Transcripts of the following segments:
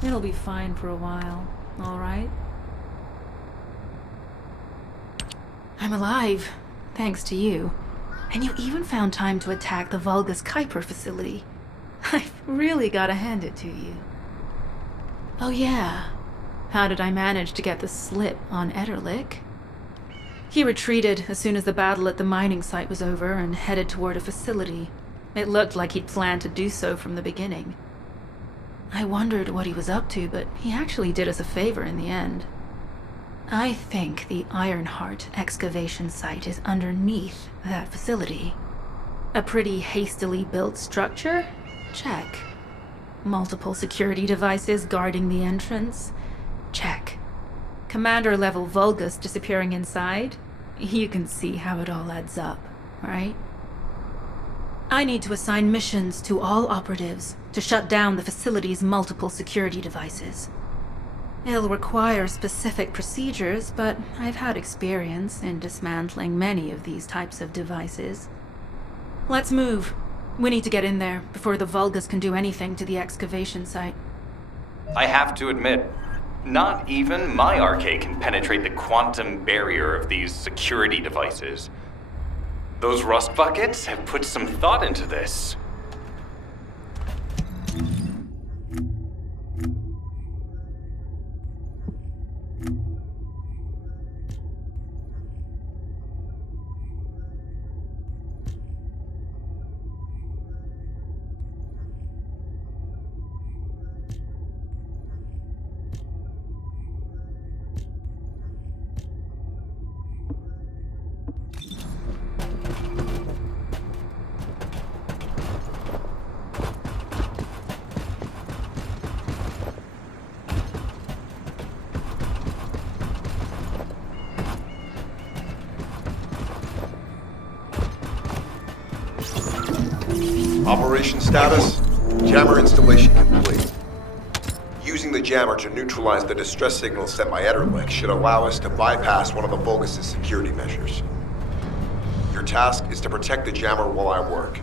It'll be fine for a while, all right? I'm alive, thanks to you. And you even found time to attack the Vulgus Kuiper facility. I've really gotta hand it to you. Oh yeah, how did I manage to get the slip on Ederlich? He retreated as soon as the battle at the mining site was over and headed toward a facility. It looked like he'd planned to do so from the beginning. I wondered what he was up to, but he actually did us a favor in the end. I think the Ironheart excavation site is underneath that facility. A pretty hastily built structure? Check. Multiple security devices guarding the entrance? Check. Commander-level Vulgus disappearing inside? You can see how it all adds up, right? I need to assign missions to all operatives to shut down the facility's multiple security devices. It'll require specific procedures, but I've had experience in dismantling many of these types of devices. Let's move. We need to get in there before the Vulgus can do anything to the excavation site. I have to admit, not even my arcade can penetrate the quantum barrier of these security devices. Those rust buckets have put some thought into this. Operation status, jammer installation complete. Using the jammer to neutralize the distress signal sent by Ederlich should allow us to bypass one of the Vulgus' security measures. Your task is to protect the jammer while I work.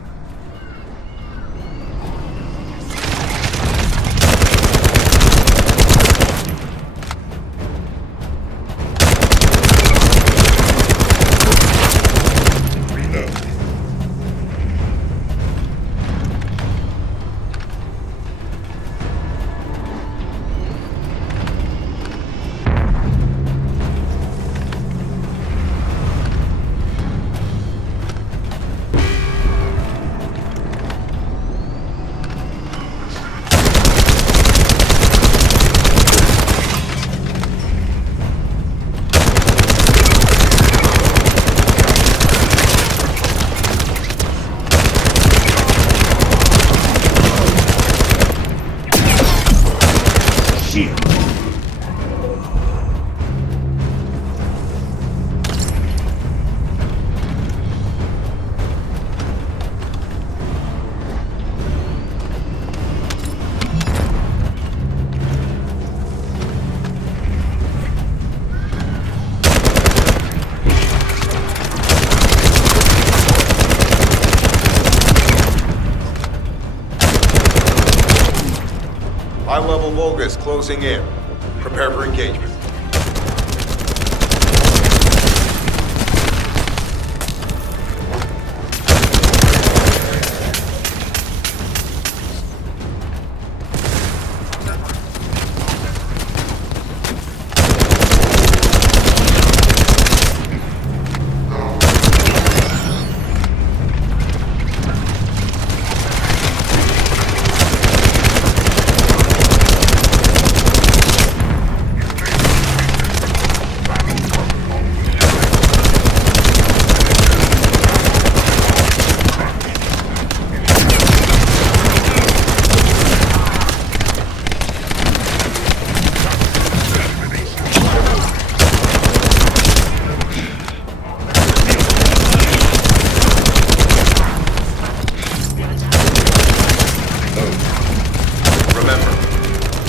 Volga is closing in. Prepare for engagement.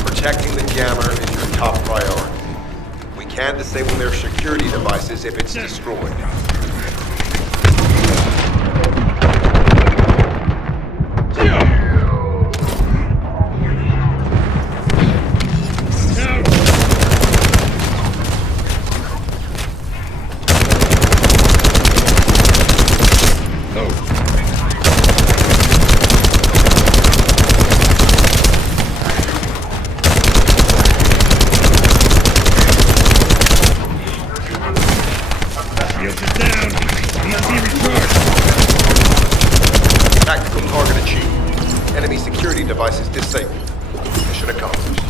Protecting the jammer is your top priority. We can't disable their security devices if it's destroyed. Tactical target achieved. Enemy security devices disabled. Mission accomplished.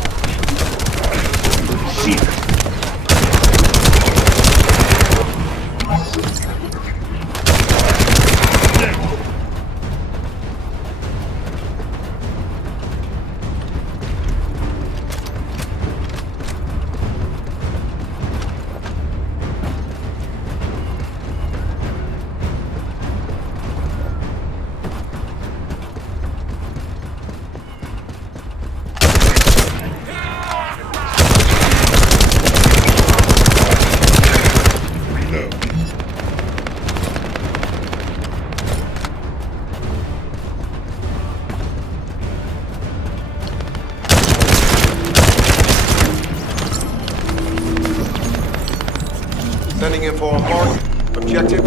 Sending info on mark. Objective,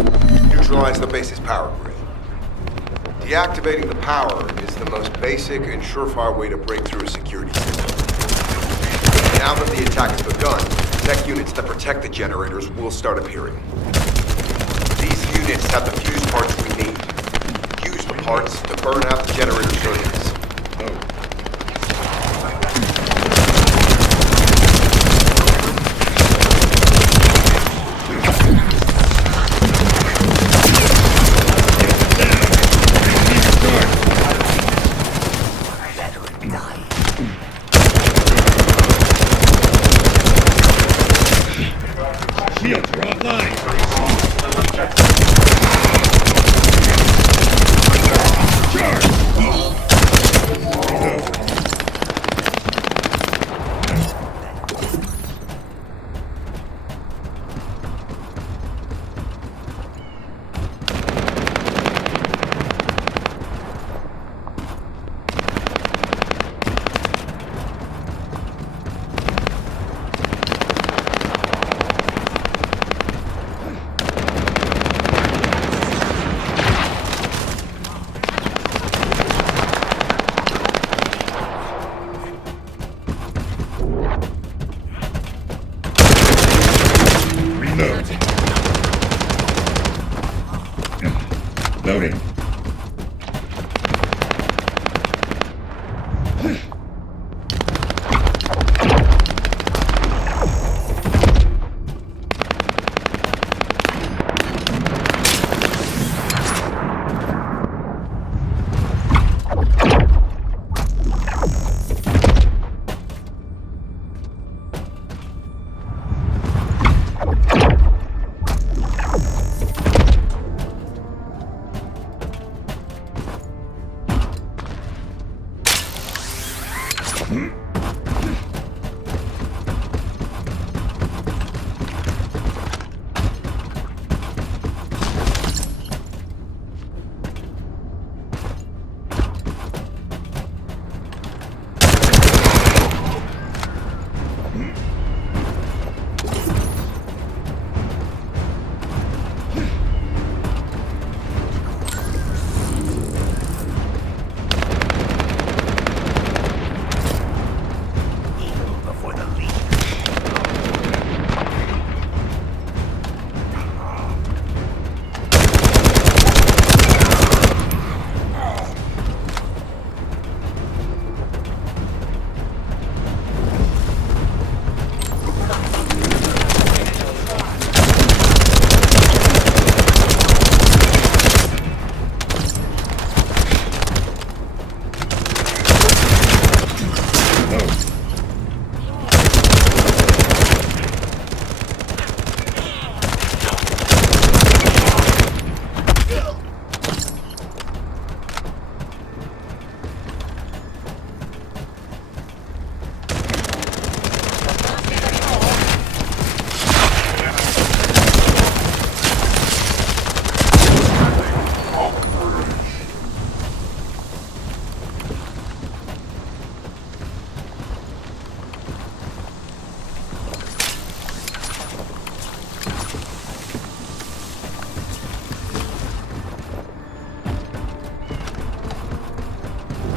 neutralize the base's power grid. Deactivating the power is the most basic and surefire way to break through a security system. Now that the attack has begun, tech units that protect the generators will start appearing. These units have the fuse parts we need. Use the parts to burn out the generator circuits. Shields are offline. Loading.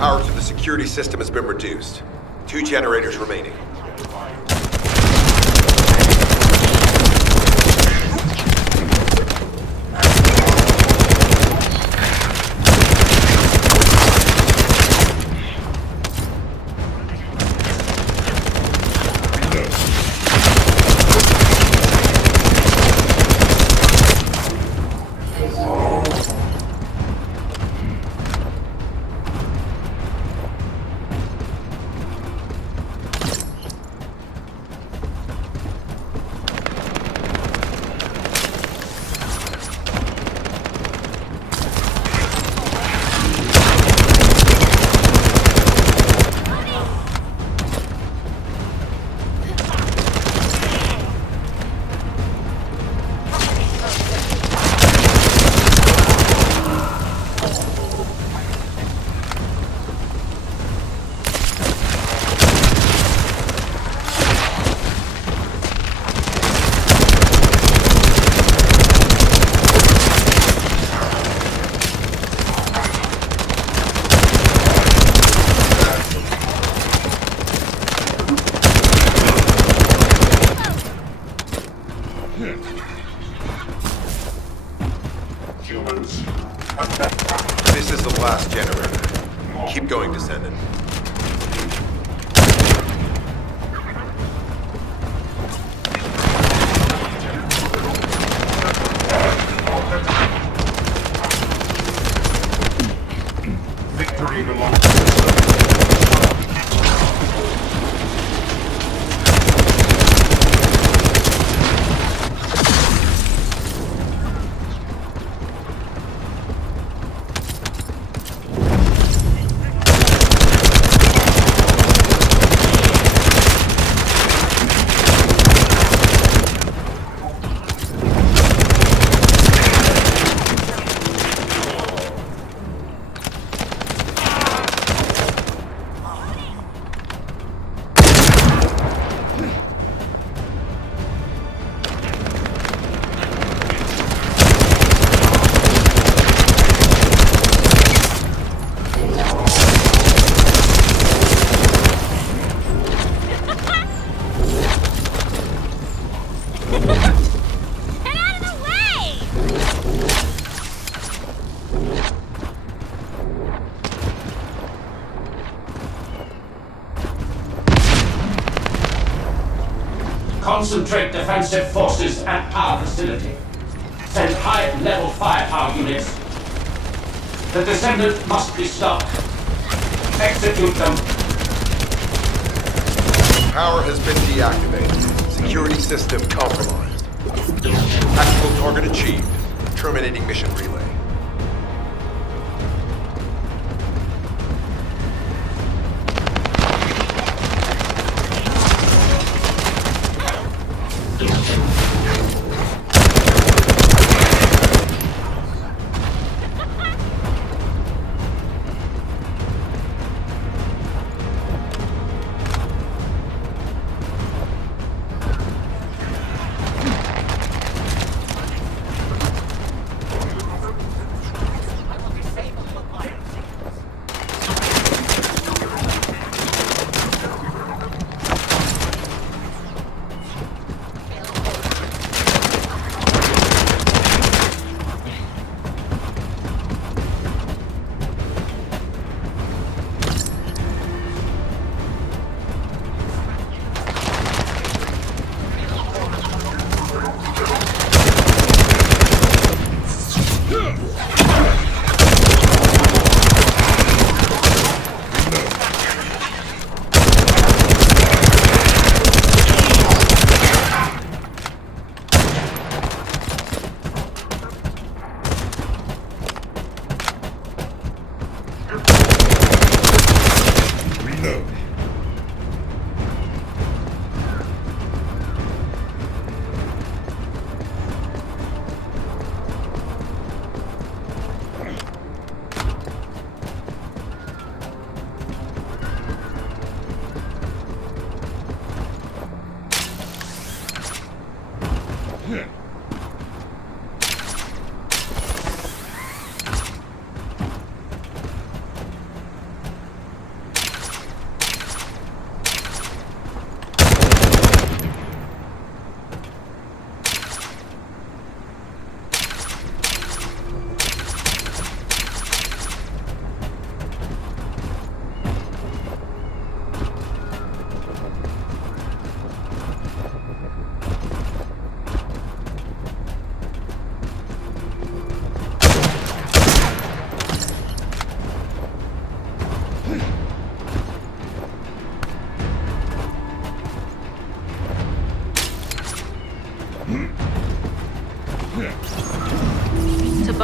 Power to the security system has been reduced. 2 generators remaining. This is the last generator. Keep going, Descendant. Victory belongs to the Concentrate defensive forces at our facility. Send high-level firepower units. The Descendant must be stopped. Execute them. Power has been deactivated. Security system compromised. Tactical target achieved. Terminating mission relay.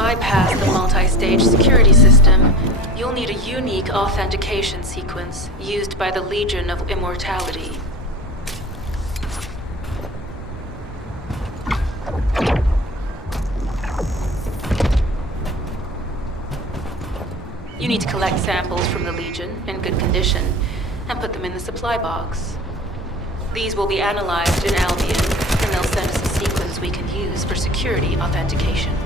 bypass the multi-stage security system, you'll need a unique authentication sequence used by the Legion of Immortality. You need to collect samples from the Legion in good condition and put them in the supply box. These will be analyzed in Albion, and they'll send us a sequence we can use for security authentication.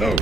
No.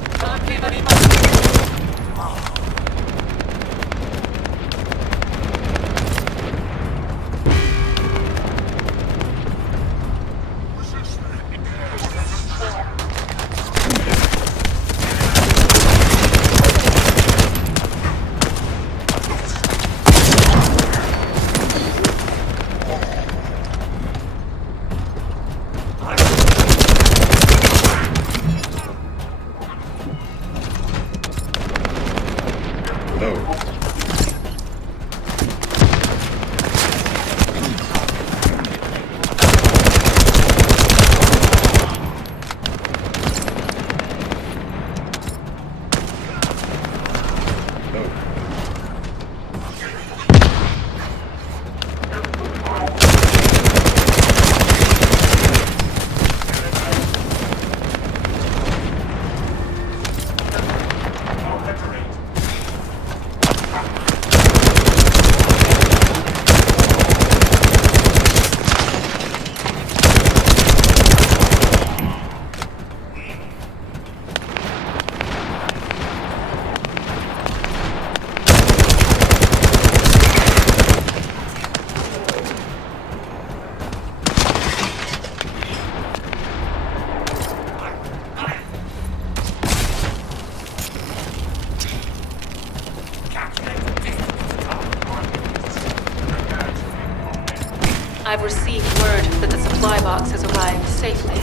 I've received word that the supply box has arrived safely.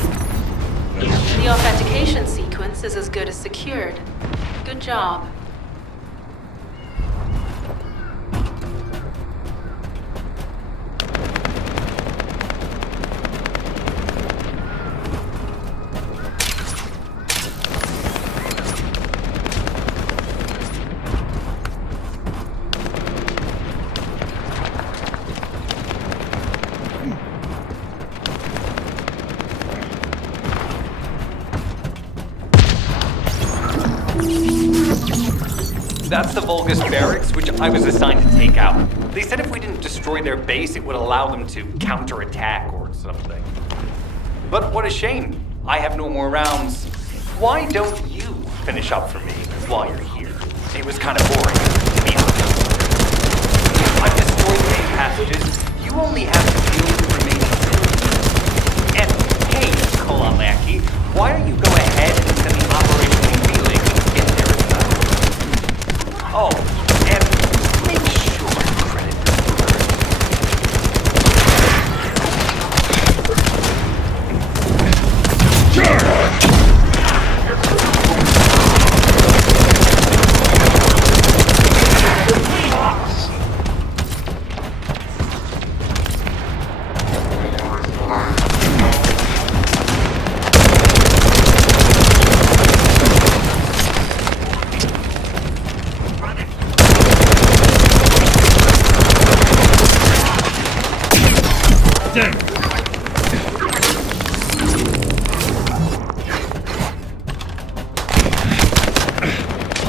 The authentication sequence is as good as secured. Good job. That's the Vulgus barracks, which I was assigned to take out. They said if we didn't destroy their base, it would allow them to counterattack or something. But what a shame. I have no more rounds. Why don't you finish up for me while you're here? It was kind of boring, to be honest. I've destroyed the main passages. You only have to deal with the remaining. And hey, Colon Lackey, why don't you go ahead and send the operation wheeling and get there as well? Oh, and make sure to credit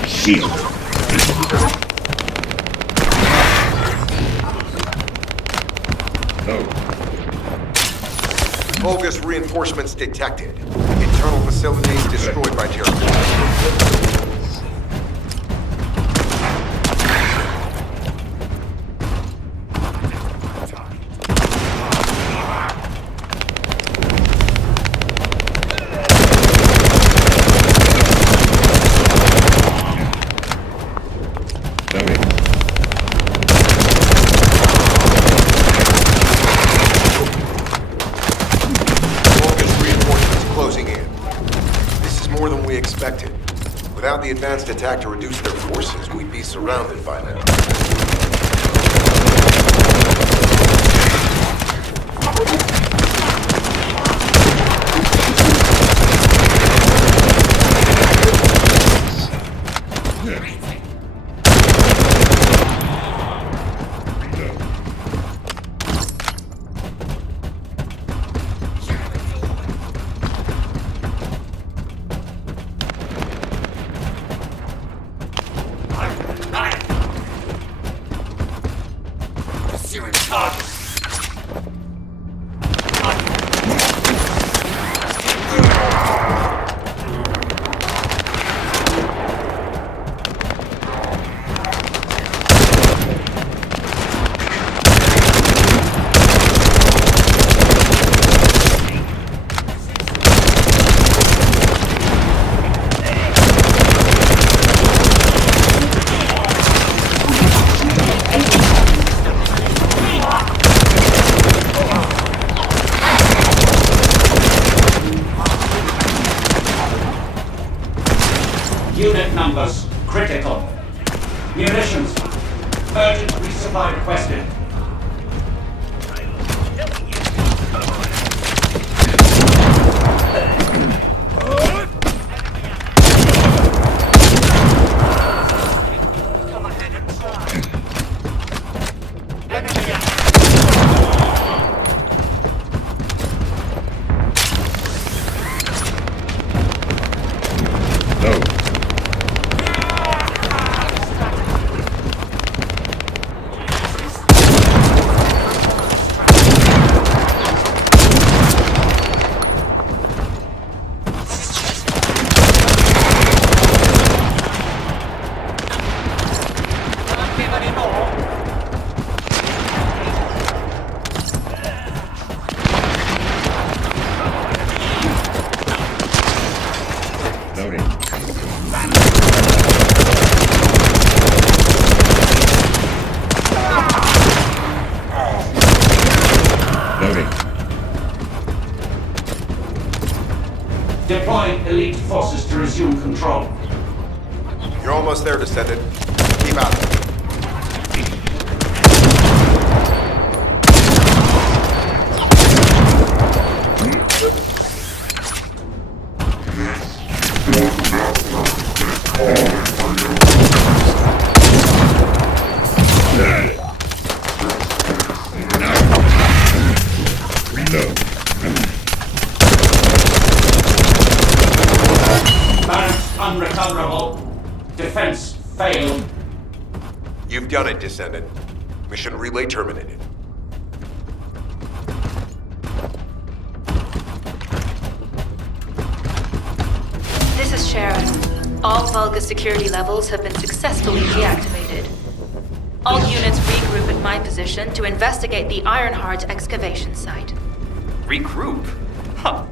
Shield. No. Vulgus reinforcements detected. Internal facilities destroyed by Jericho. Without the advanced attack to reduce their forces, we'd be surrounded by now. Unit numbers critical. Munitions. Urgent resupply requested. Deploying elite forces to resume control. You're almost there, Descendant. Keep out. Barracks unrecoverable. Defense failed. You've done it, Descendant. Mission relay terminated. This is Sharon. All Vulgus security levels have been successfully deactivated. All units regroup at my position to investigate the Ironheart's excavation site. Regroup? Huh.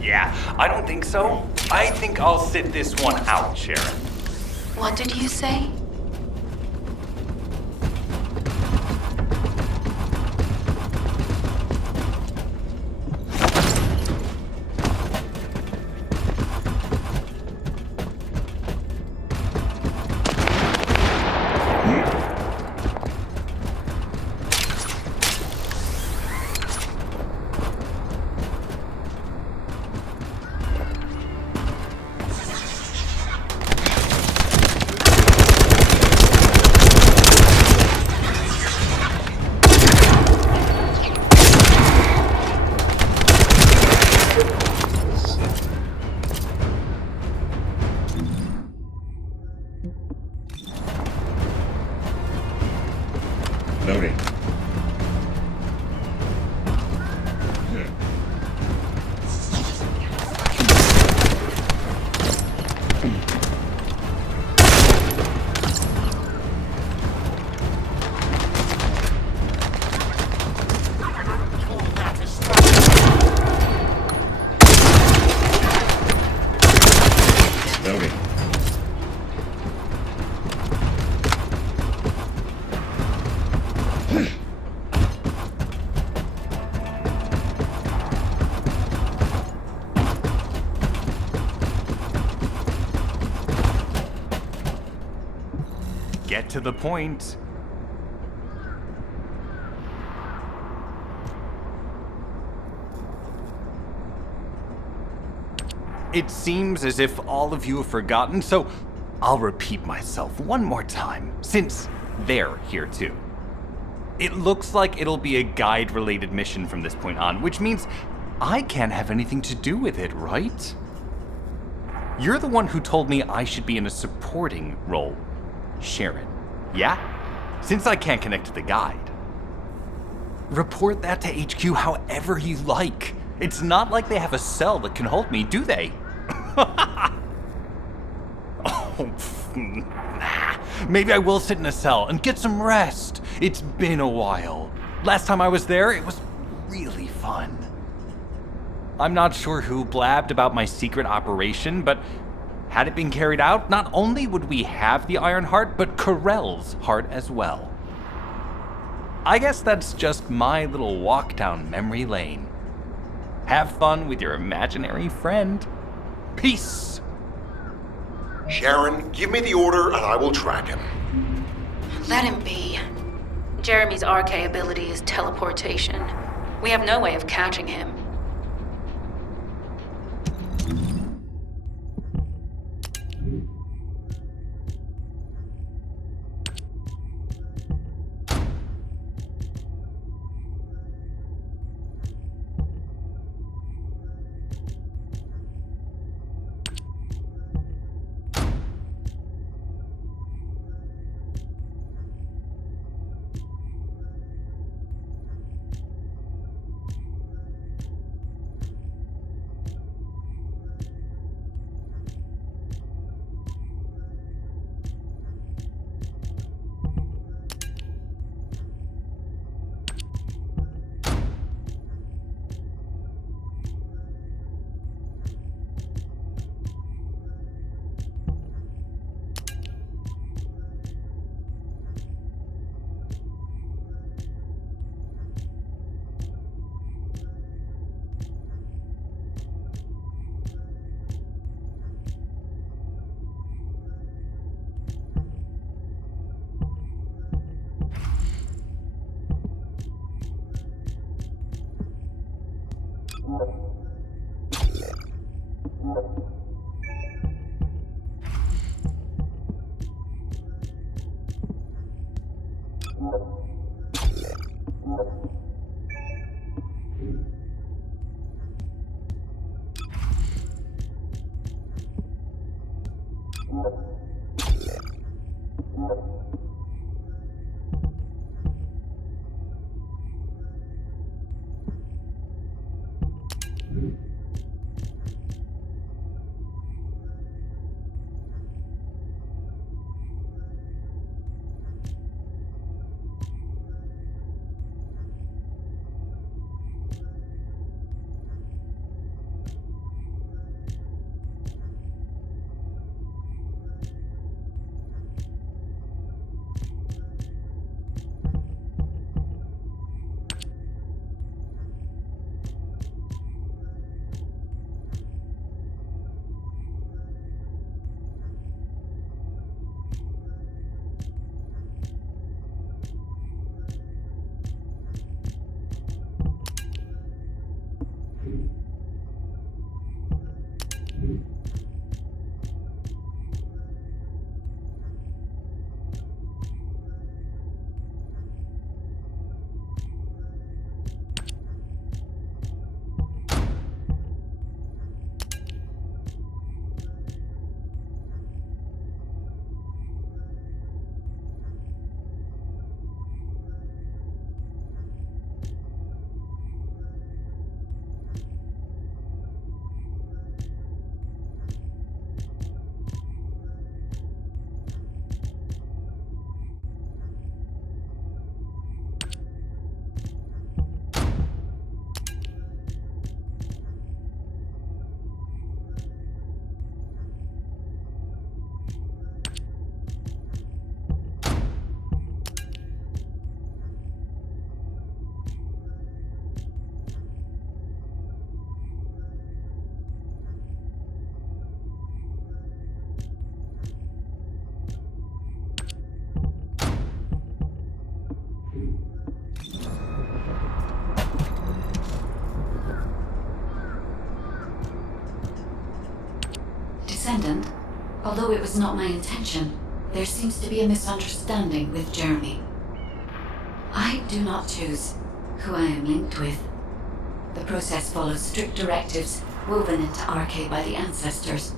Yeah, I don't think so. I think I'll sit this one out, Sharon. What did you say? Loading. Loading. Get to the point. It seems as if all of you have forgotten, so I'll repeat myself one more time, since they're here too. It looks like it'll be a guide-related mission from this point on, which means I can't have anything to do with it, right? You're the one who told me I should be in a supporting role, Sharon. Yeah? Since I can't connect to the guide. Report that to HQ however you like. It's not like they have a cell that can hold me, do they? Oh, nah. Maybe I will sit in a cell and get some rest. It's been a while. Last time I was there, it was really fun. I'm not sure who blabbed about my secret operation, but had it been carried out, not only would we have the Iron Heart, but Corell's heart as well. I guess that's just my little walk down memory lane. Have fun with your imaginary friend. Peace. Sharon, give me the order and I will track him. Let him be. Jeremy's RK ability is teleportation. We have no way of catching him. Descendant, although it was not my intention, there seems to be a misunderstanding with Jeremy. I do not choose who I am linked with. The process follows strict directives woven into RK by the ancestors.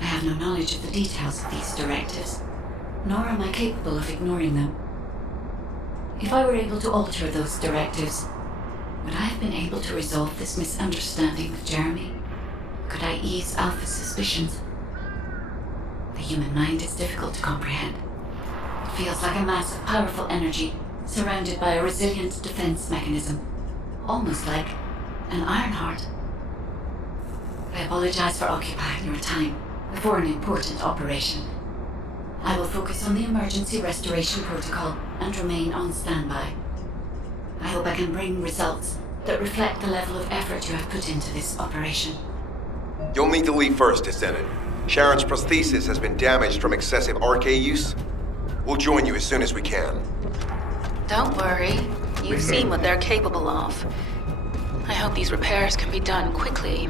I have no knowledge of the details of these directives, nor am I capable of ignoring them. If I were able to alter those directives, would I have been able to resolve this misunderstanding with Jeremy? Could I ease Alpha's suspicions? The human mind is difficult to comprehend. It feels like a mass of powerful energy surrounded by a resilient defense mechanism, almost like an iron heart. I apologize for occupying your time before an important operation. I will focus on the emergency restoration protocol and remain on standby. I hope I can bring results that reflect the level of effort you have put into this operation. You'll need to leave first, Descendant. Sharon's prosthesis has been damaged from excessive RK use. We'll join you as soon as we can. Don't worry. You've seen what they're capable of. I hope these repairs can be done quickly.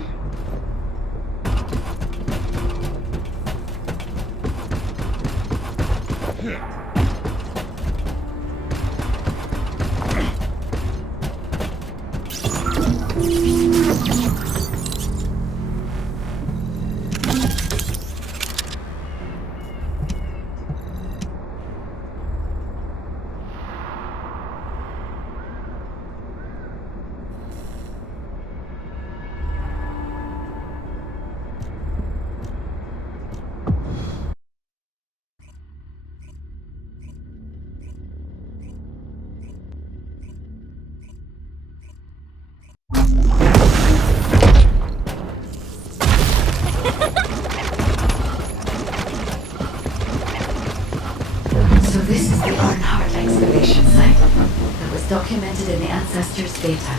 So this is the Arnhart excavation site that was documented in the Ancestors' data.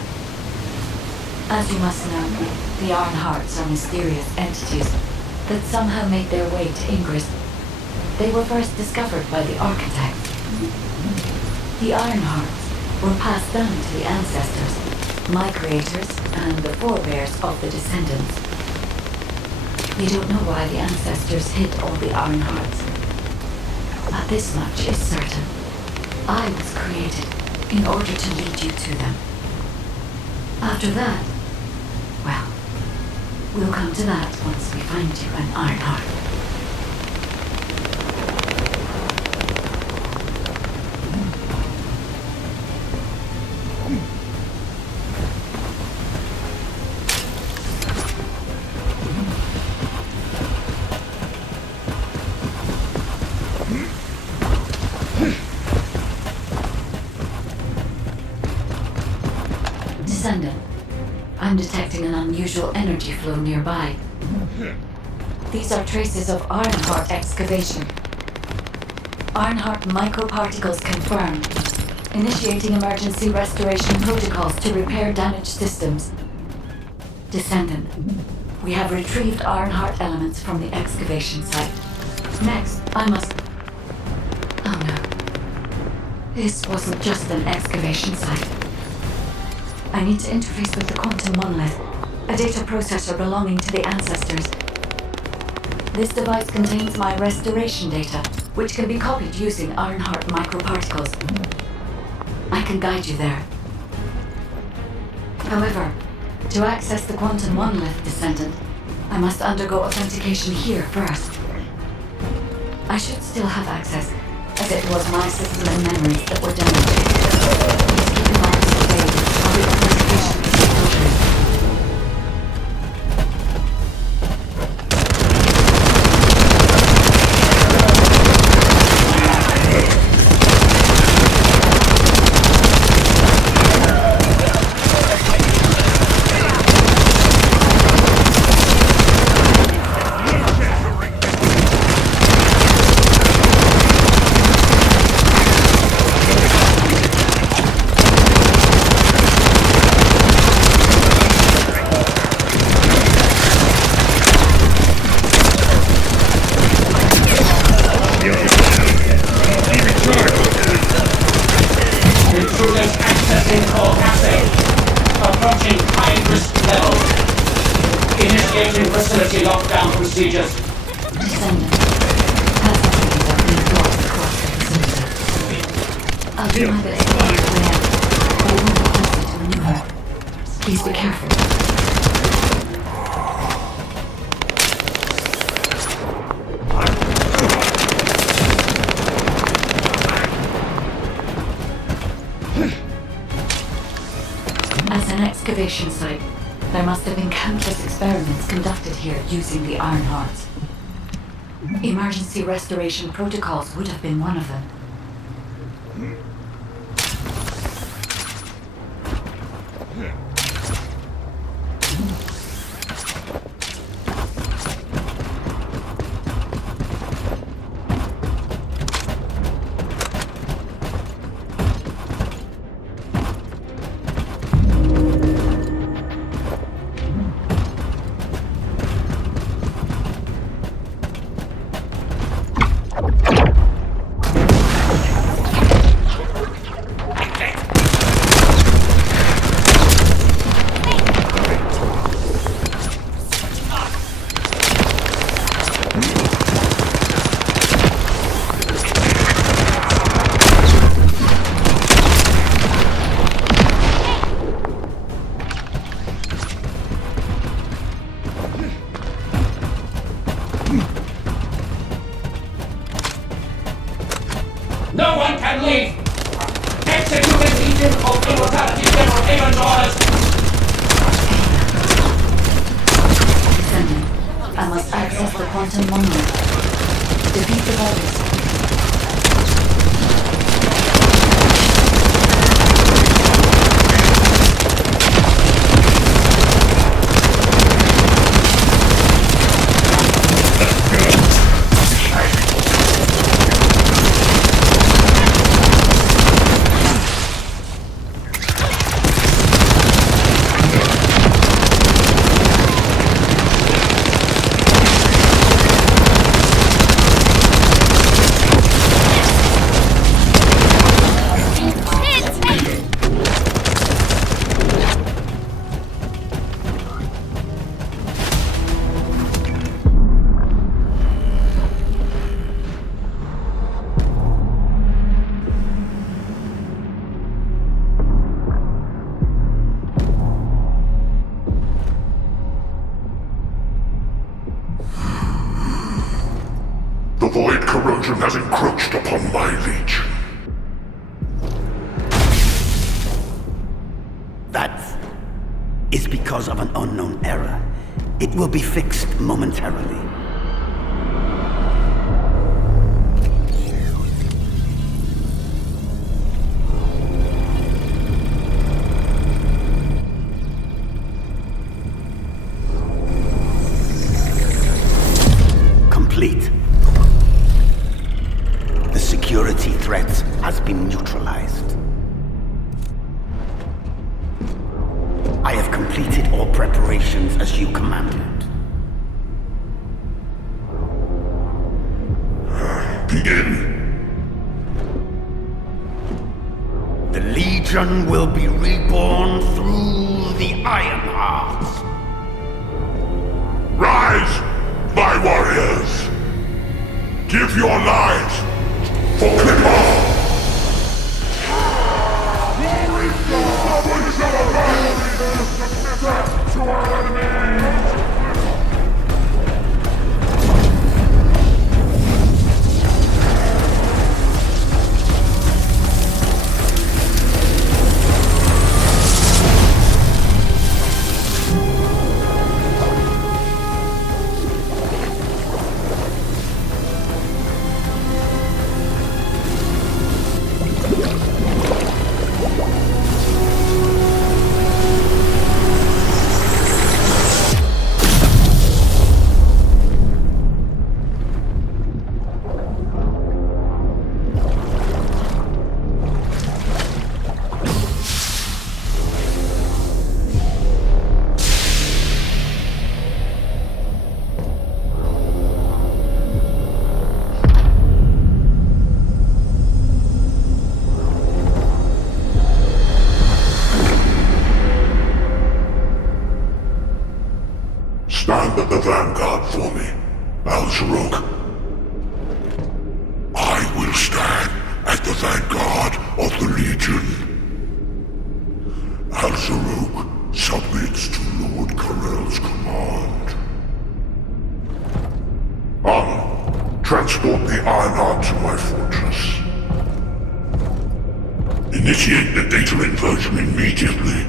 As you must know, the Arnharts are mysterious entities that somehow made their way to Ingress. They were first discovered by the architect. The Arnharts were passed down to the Ancestors, my creators, and the forebears of the Descendants. We don't know why the Ancestors hid all the Arnharts. But this much is certain. I was created in order to lead you to them. After that, well, we'll come to that once we find you an Ironheart. I'm detecting an unusual energy flow nearby. These are traces of Arnhart excavation. Arnhart microparticles confirmed. Initiating emergency restoration protocols to repair damaged systems. Descendant, we have retrieved Arnhart elements from the excavation site. Next, I must... Oh no. This wasn't just an excavation site. I need to interface with the quantum monolith, a data processor belonging to the ancestors. This device contains my restoration data, which can be copied using Arnhart microparticles. I can guide you there. However, to access the quantum monolith, Descendant, I must undergo authentication here first. I should still have access, as it was my system and memories that were damaged. Please keep in mind today while the authentication is completed. Facility lockdown procedures. Descendant, passengers are being brought across the facility. I'll do my best to get you way out, but it won't be easy to maneuver. Please be careful. As an excavation site, there must have been countless experiments conducted here using the Arnharts. Emergency restoration protocols would have been one of them. No one can leave! Execute the Legion of Immortality General Aeon's orders! Descendant, I must access the quantum monolith. Defeat the virus. The void corrosion has encroached upon my legion. That is because of an unknown error. It will be fixed momentarily. complete. The security threat has been neutralized. I have completed all preparations as you commanded. Begin. The Legion will be reborn through the Ironheart. Rise, my warriors! Give your lives for Clipper! To our enemies! Stand at the vanguard for me, Al-Zaruk. I will stand at the vanguard of the Legion. Al-Zaruk submits to Lord Karel's command. Transport the Ironheart to my fortress. Initiate the data inversion immediately.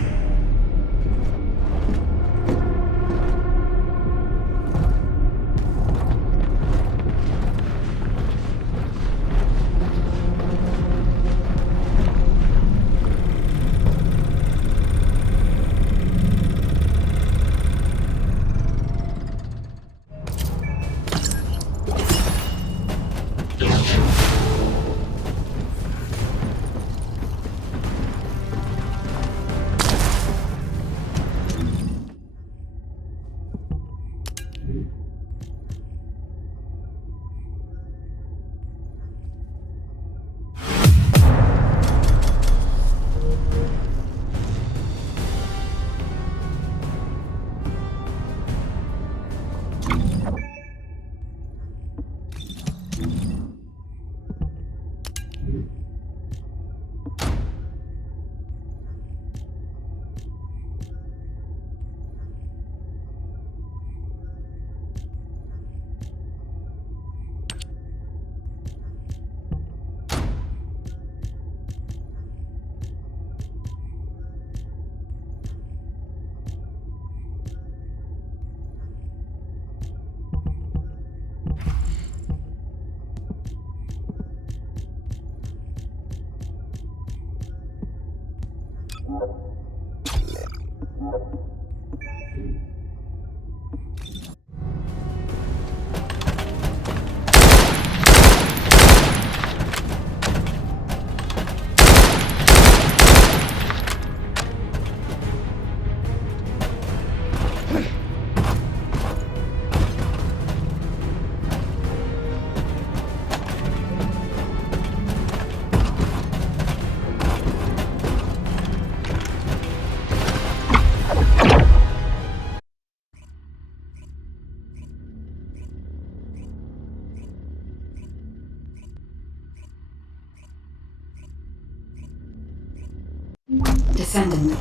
Descendant,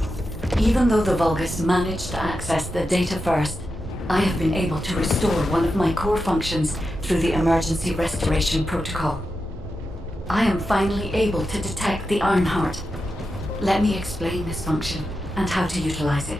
even though the Vulgus managed to access the data first, I have been able to restore one of my core functions through the emergency restoration protocol. I am finally able to detect the Ironheart. Let me explain this function and how to utilize it.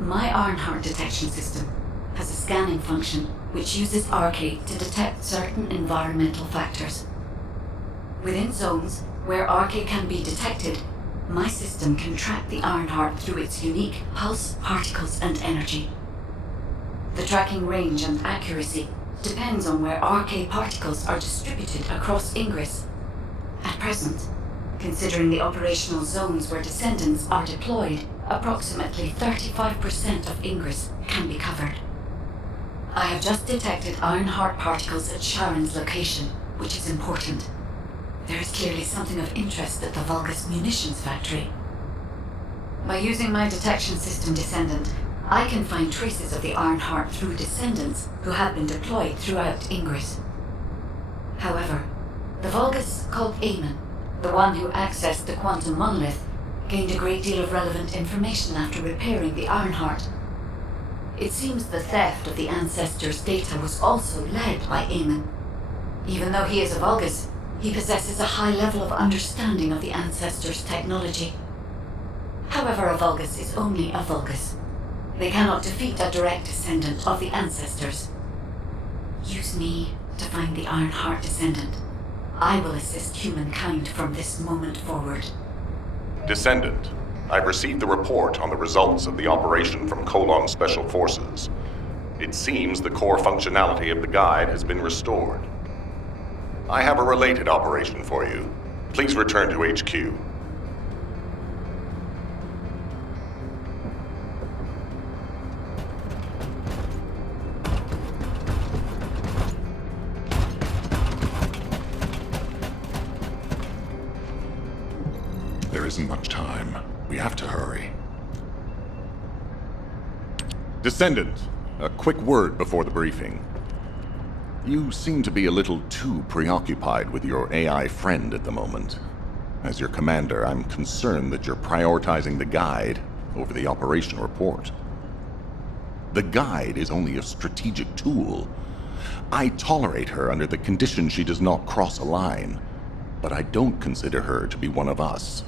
My Ironheart detection system has a scanning function which uses RK to detect certain environmental factors. Within zones where RK can be detected, my system can track the Ironheart through its unique pulse, particles, and energy. The tracking range and accuracy depends on where RK particles are distributed across Ingress. At present, considering the operational zones where Descendants are deployed, approximately 35% of Ingress can be covered. I have just detected Ironheart particles at Sharon's location, which is important. There is clearly something of interest at the Vulgus munitions factory. By using my detection system Descendant, I can find traces of the Ironheart through Descendants who have been deployed throughout Ingress. However, the Vulgus called Eamon, the one who accessed the quantum monolith, gained a great deal of relevant information after repairing the Ironheart. It seems the theft of the Ancestors' data was also led by Eamon. Even though he is a Vulgus, he possesses a high level of understanding of the Ancestors' technology. However, a Vulgus is only a Vulgus. They cannot defeat a direct descendant of the Ancestors. Use me to find the Ironheart Descendant. I will assist humankind from this moment forward. Descendant, I've received the report on the results of the operation from Colon Special Forces. It seems the core functionality of the guide has been restored. I have a related operation for you. Please return to HQ. There isn't much time. We have to hurry. Descendant, a quick word before the briefing. You seem to be a little too preoccupied with your AI friend at the moment. As your commander, I'm concerned that you're prioritizing the guide over the operation report. The guide is only a strategic tool. I tolerate her under the condition she does not cross a line, but I don't consider her to be one of us.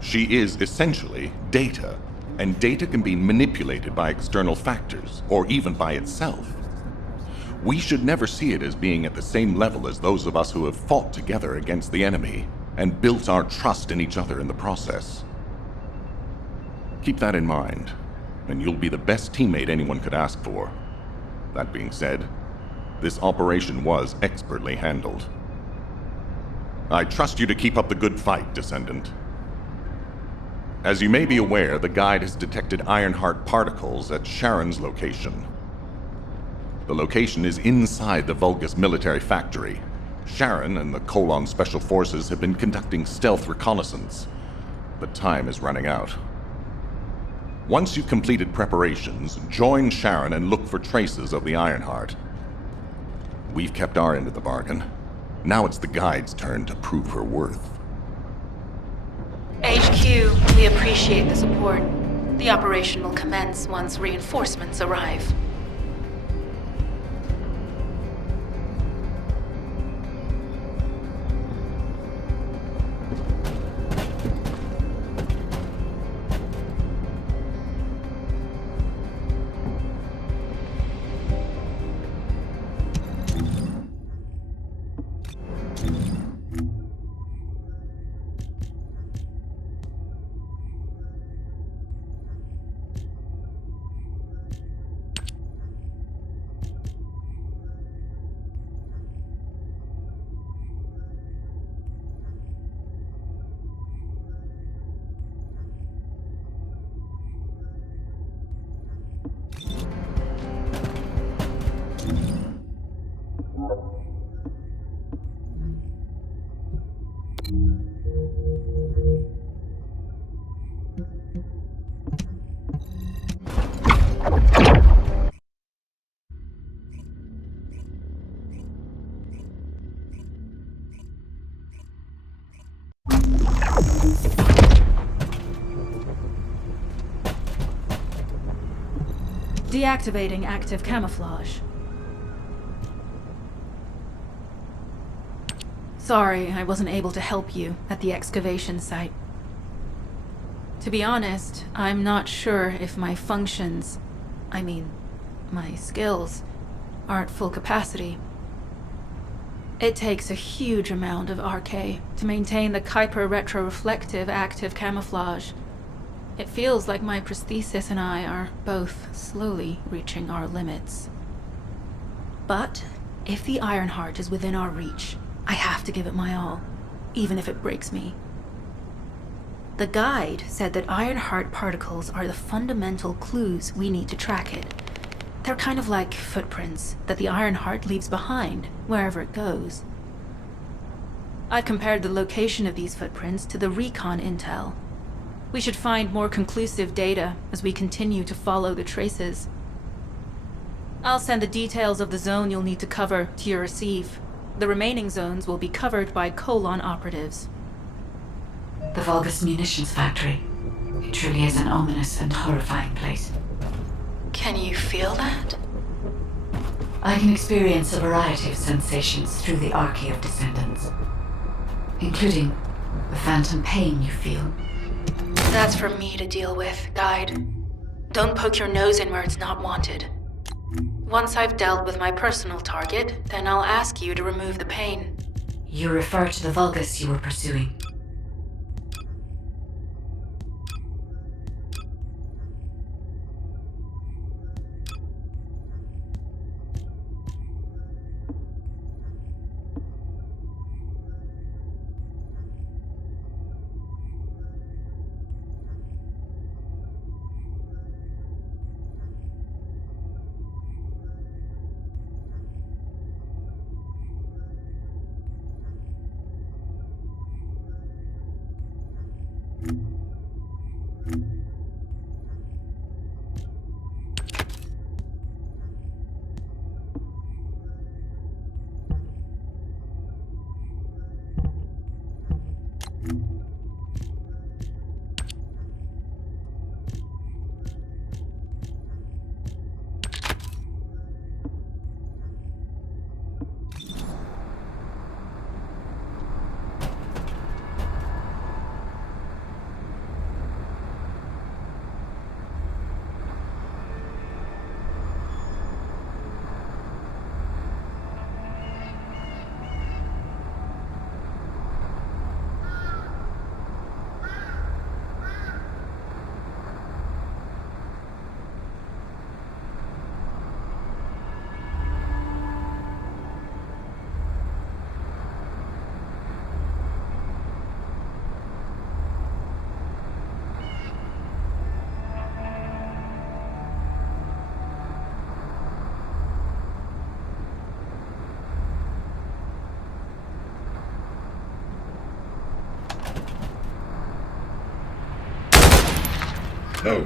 She is essentially data, and data can be manipulated by external factors, or even by itself. We should never see it as being at the same level as those of us who have fought together against the enemy and built our trust in each other in the process. Keep that in mind, and you'll be the best teammate anyone could ask for. That being said, this operation was expertly handled. I trust you to keep up the good fight, Descendant. As you may be aware, the guide has detected Ironheart particles at Sharon's location. The location is inside the Vulgus military factory. Sharon and the Colon Special Forces have been conducting stealth reconnaissance, but time is running out. Once you've completed preparations, join Sharon and look for traces of the Ironheart. We've kept our end of the bargain. Now it's the guide's turn to prove her worth. HQ, we appreciate the support. The operation will commence once reinforcements arrive. Deactivating active camouflage. Sorry, I wasn't able to help you at the excavation site. To be honest, I'm not sure if my functions, my skills, are at full capacity. It takes a huge amount of RK to maintain the Kuiper retroreflective active camouflage. It feels like my prosthesis and I are both slowly reaching our limits. But if the Ironheart is within our reach, I have to give it my all, even if it breaks me. The guide said that Ironheart particles are the fundamental clues we need to track it. They're kind of like footprints that the Ironheart leaves behind, wherever it goes. I've compared the location of these footprints to the recon intel. We should find more conclusive data as we continue to follow the traces. I'll send the details of the zone you'll need to cover to your receive. The remaining zones will be covered by Colon operatives. The Vulgus munitions factory. It truly is an ominous and horrifying place. Can you feel that? I can experience a variety of sensations through the archy of Descendants, including the phantom pain you feel. That's for me to deal with, Guide. Don't poke your nose in where it's not wanted. Once I've dealt with my personal target, then I'll ask you to remove the pain. You refer to the Vulgus you were pursuing. No.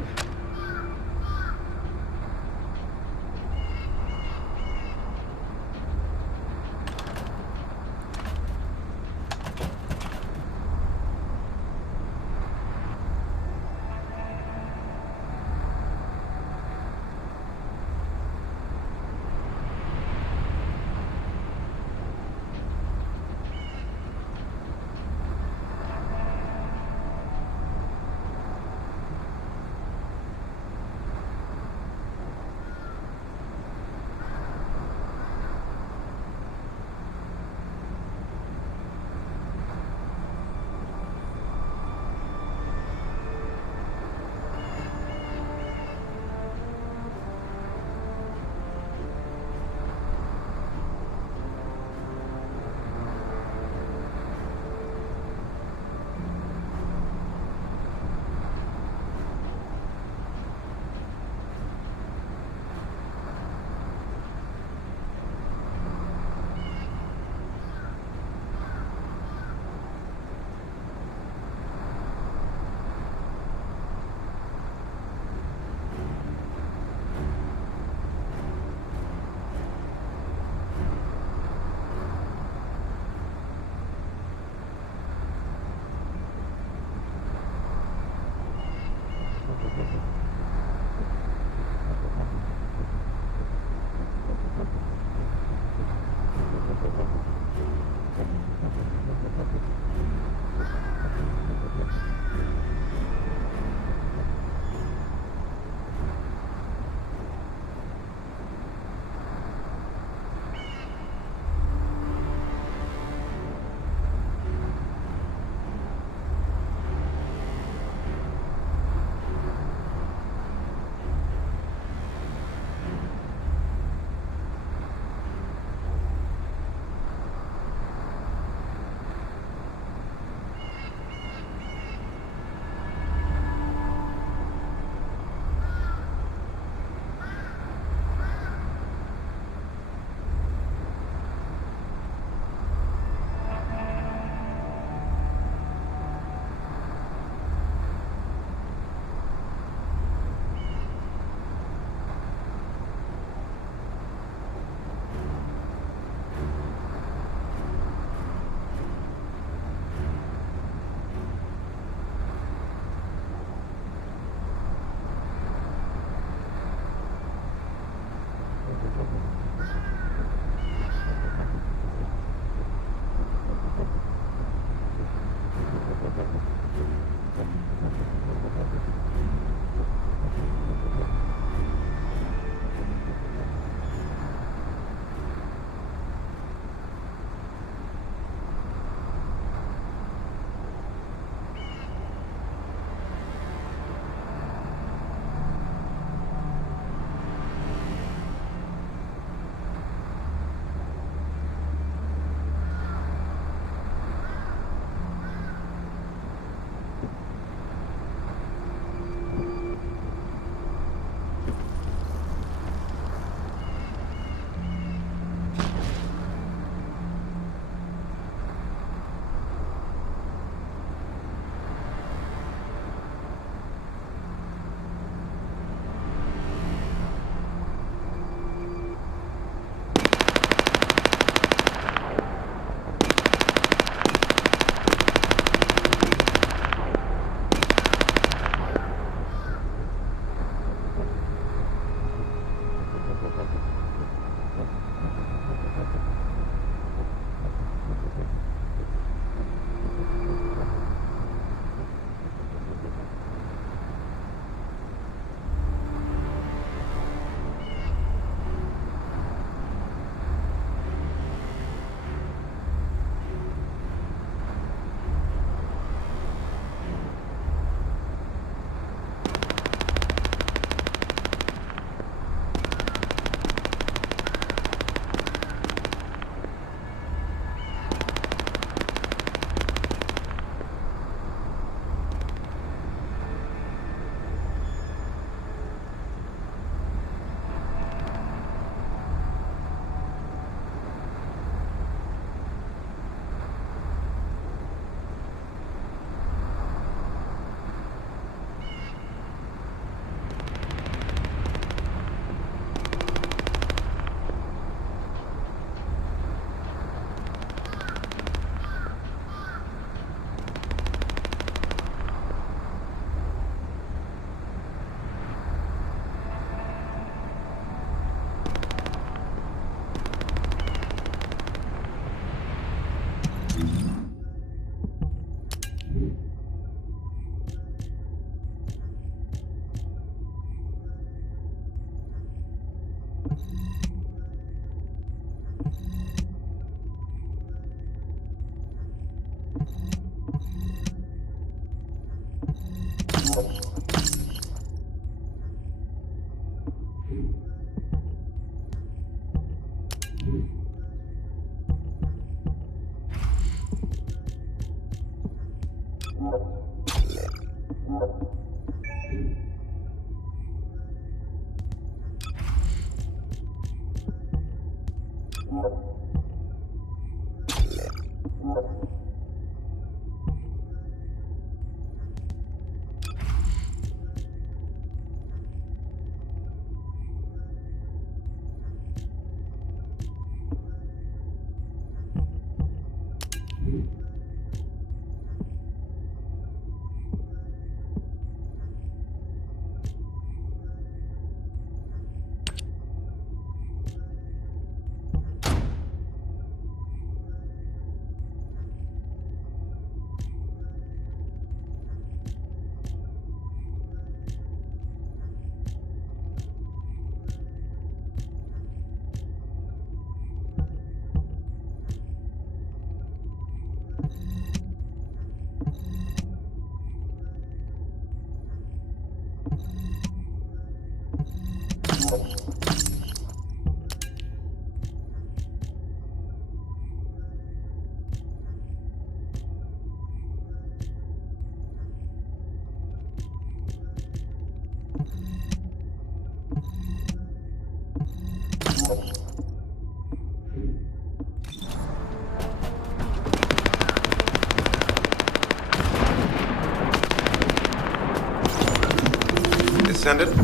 Descendant,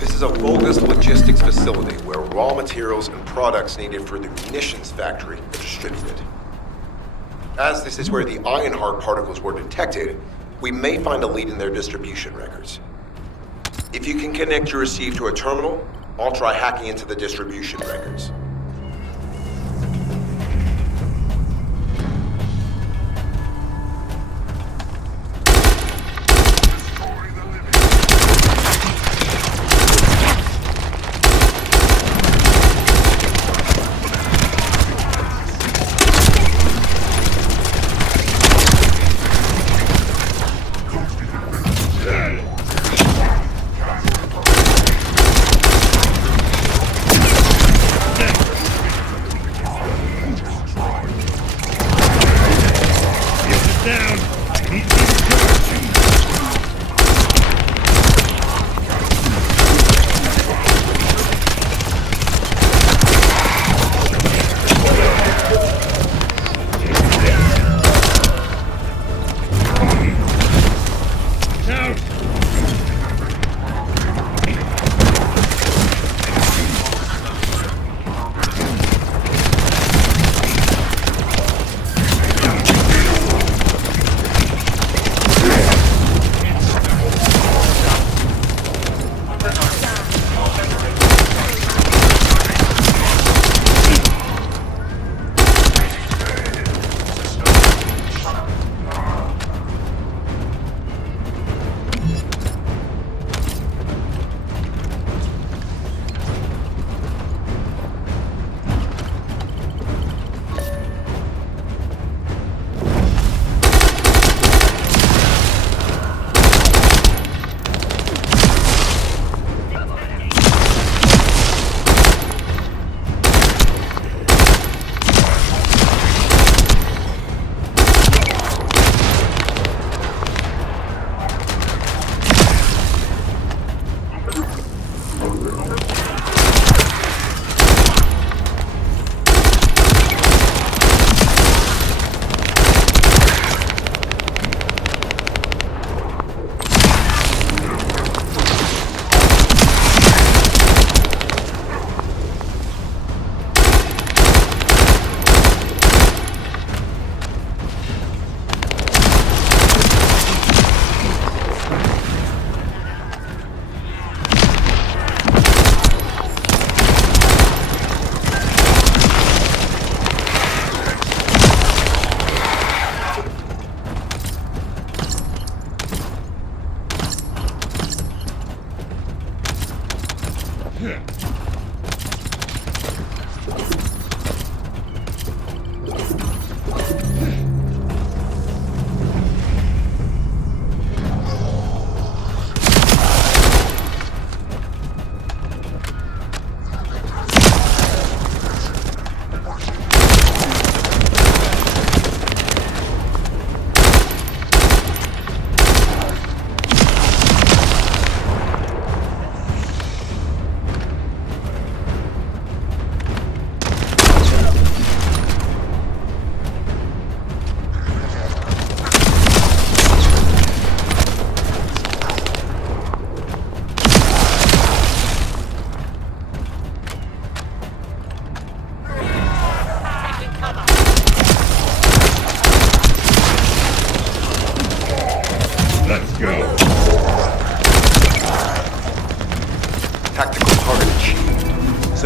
this is a Vulgus logistics facility where raw materials and products needed for the munitions factory are distributed. As this is where the Ironheart particles were detected, we may find a lead in their distribution records. If you can connect your receive to a terminal, I'll try hacking into the distribution records.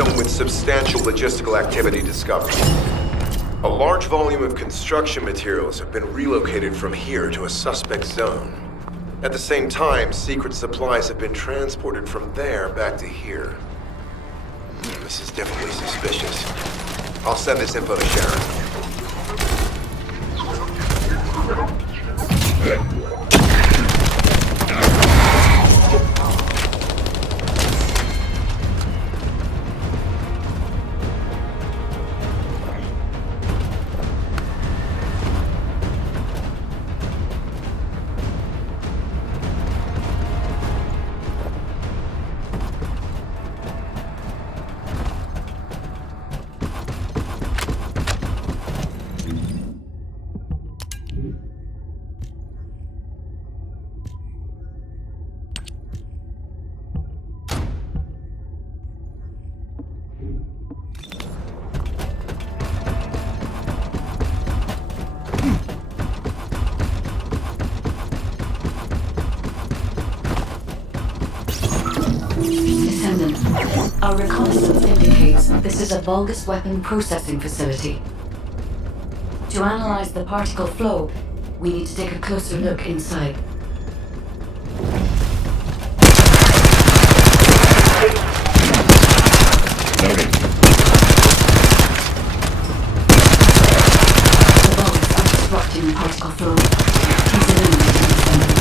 zone with substantial logistical activity discovered. A large volume of construction materials have been relocated from here to a suspect zone. At the same time, secret supplies have been transported from there back to here. This is definitely suspicious. I'll send this info to Sharon. Descendant, our reconnaissance indicates this is a Vulgus weapon processing facility. To analyze the particle flow, we need to take a closer look inside. Loading. The Vulgus are disrupting the particle flow. Please eliminate the Descendant.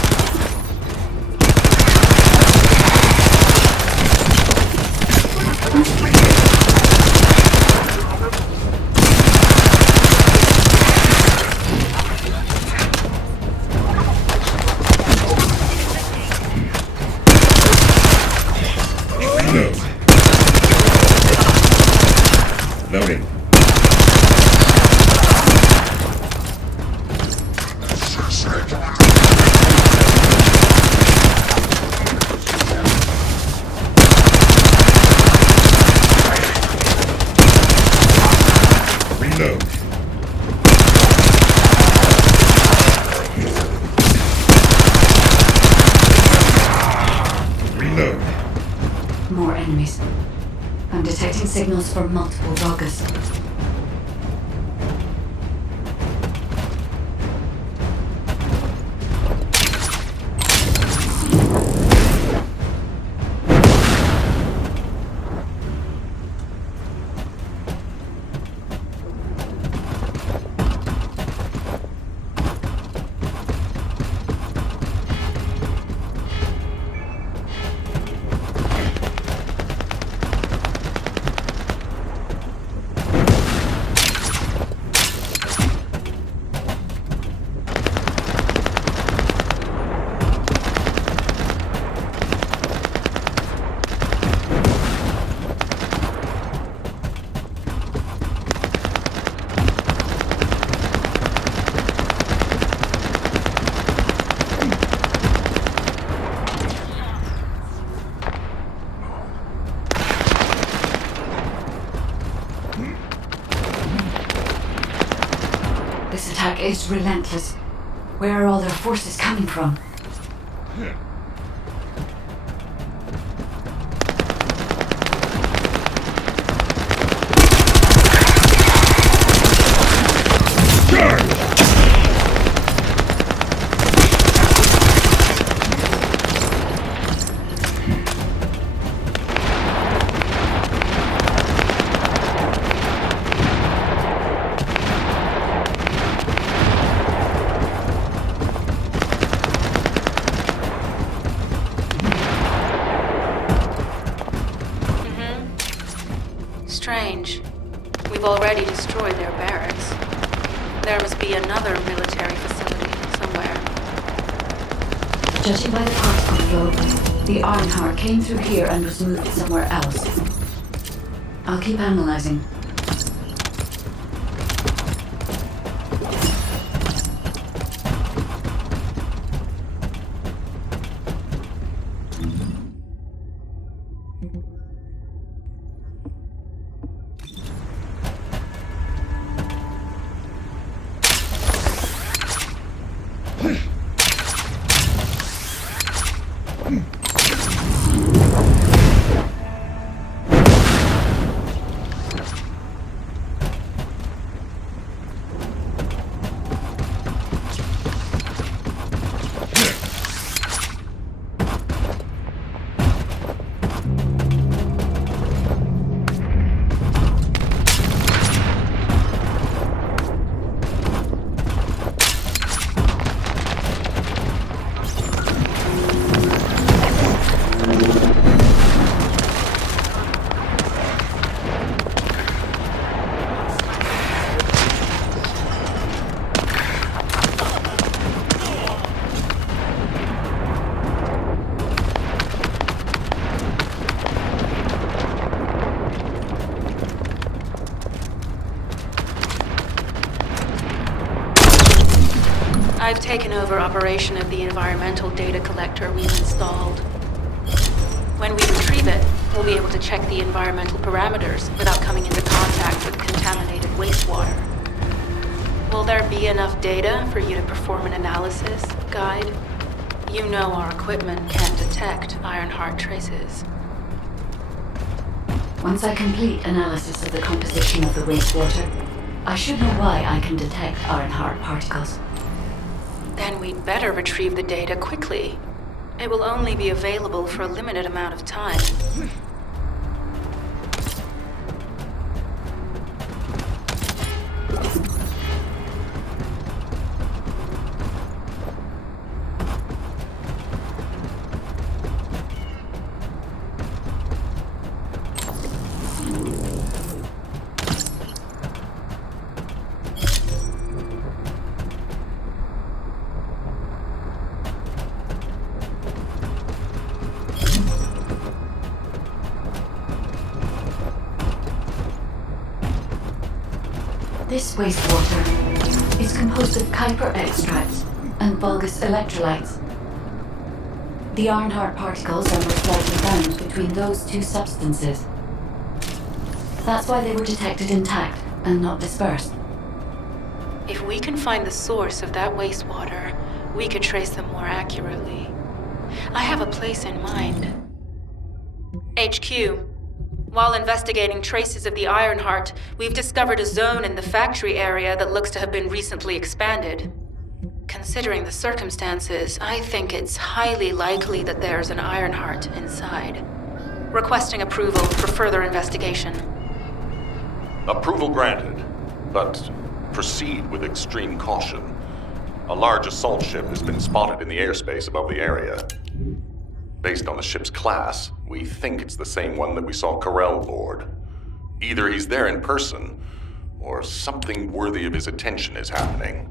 Loading. Reload. Reload. More enemies. I'm detecting signals from multiple Vulgus. This attack is relentless. Where are all their forces coming from? Strange. We've already destroyed their barracks. There must be another military facility somewhere. Judging by the particle flow, the Ironheart came through here and was moved somewhere else. I'll keep analyzing. I've taken over operation of the environmental data collector we've installed. When we retrieve it, we'll be able to check the environmental parameters without coming into contact with contaminated wastewater. Will there be enough data for you to perform an analysis, Guide? You know our equipment can't detect Ironheart traces. Once I complete analysis of the composition of the wastewater, I should know why I can detect Ironheart particles. Then we'd better retrieve the data quickly. It will only be available for a limited amount of time. This wastewater is composed of Kuiper extracts and Vulgus electrolytes. The Ironheart particles are most likely bound between those two substances. That's why they were detected intact and not dispersed. If we can find the source of that wastewater, we could trace them more accurately. I have a place in mind. HQ. While investigating traces of the Ironheart, we've discovered a zone in the factory area that looks to have been recently expanded. Considering the circumstances, I think it's highly likely that there's an Ironheart inside. Requesting approval for further investigation. Approval granted, but proceed with extreme caution. A large assault ship has been spotted in the airspace above the area. Based on the ship's class, we think it's the same one that we saw Carell board. Either he's there in person, or something worthy of his attention is happening.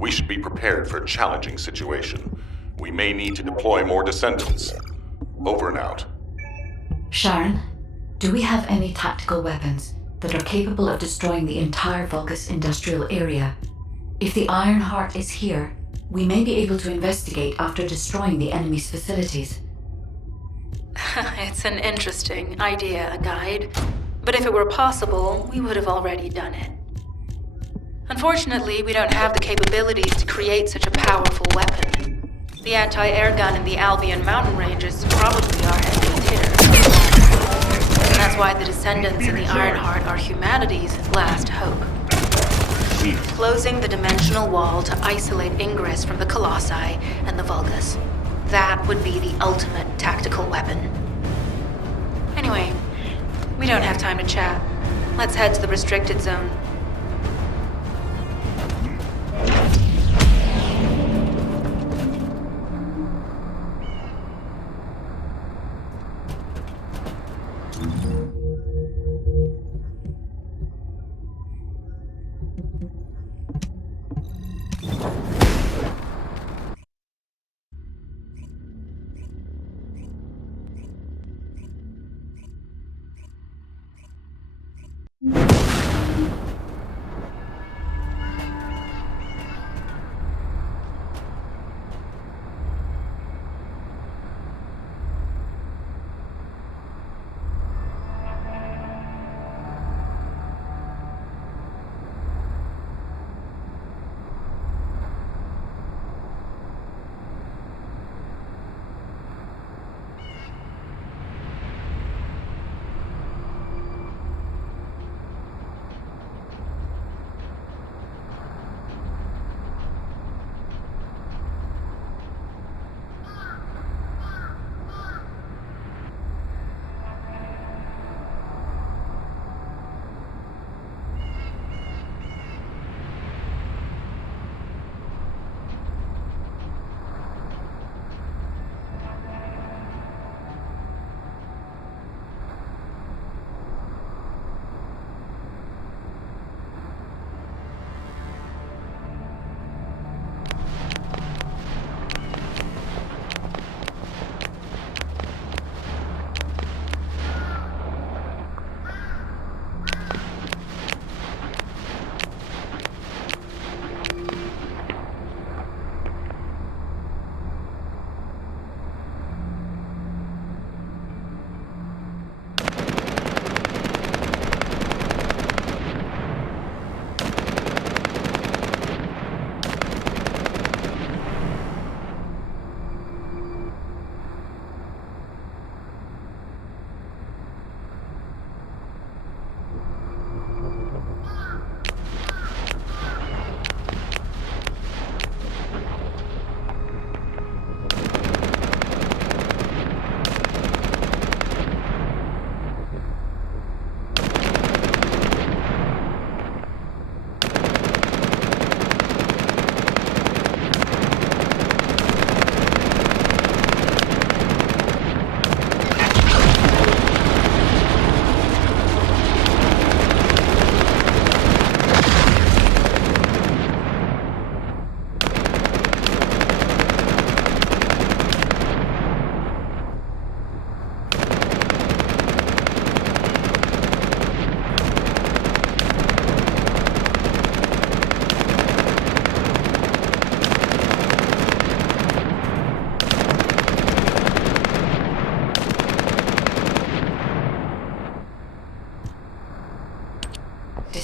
We should be prepared for a challenging situation. We may need to deploy more Descendants. Over and out. Sharon, do we have any tactical weapons that are capable of destroying the entire Vulgus industrial area? If the Ironheart is here, we may be able to investigate after destroying the enemy's facilities. It's an interesting idea, Guide. But if it were possible, we would have already done it. Unfortunately, we don't have the capabilities to create such a powerful weapon. The anti-air gun in the Albion mountain ranges probably our heaviest hitter. And that's why the Descendants in the Ironheart are humanity's last hope. Closing the dimensional wall to isolate ingress from the Colossi and the Vulgus. That would be the ultimate tactical weapon. Anyway, we don't have time to chat. Let's head to the restricted zone.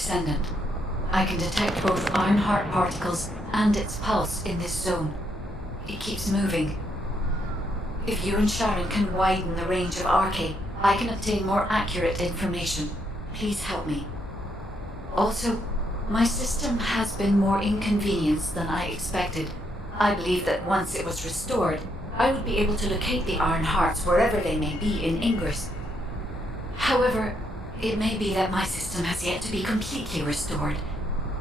Descendant. I can detect both Ironheart particles and its pulse in this zone. It keeps moving. If you and Sharon can widen the range of Arche, I can obtain more accurate information. Please help me. Also, my system has been more inconvenienced than I expected. I believe that once it was restored, I would be able to locate the Ironhearts wherever they may be in Ingress. However, it may be that my system has yet to be completely restored.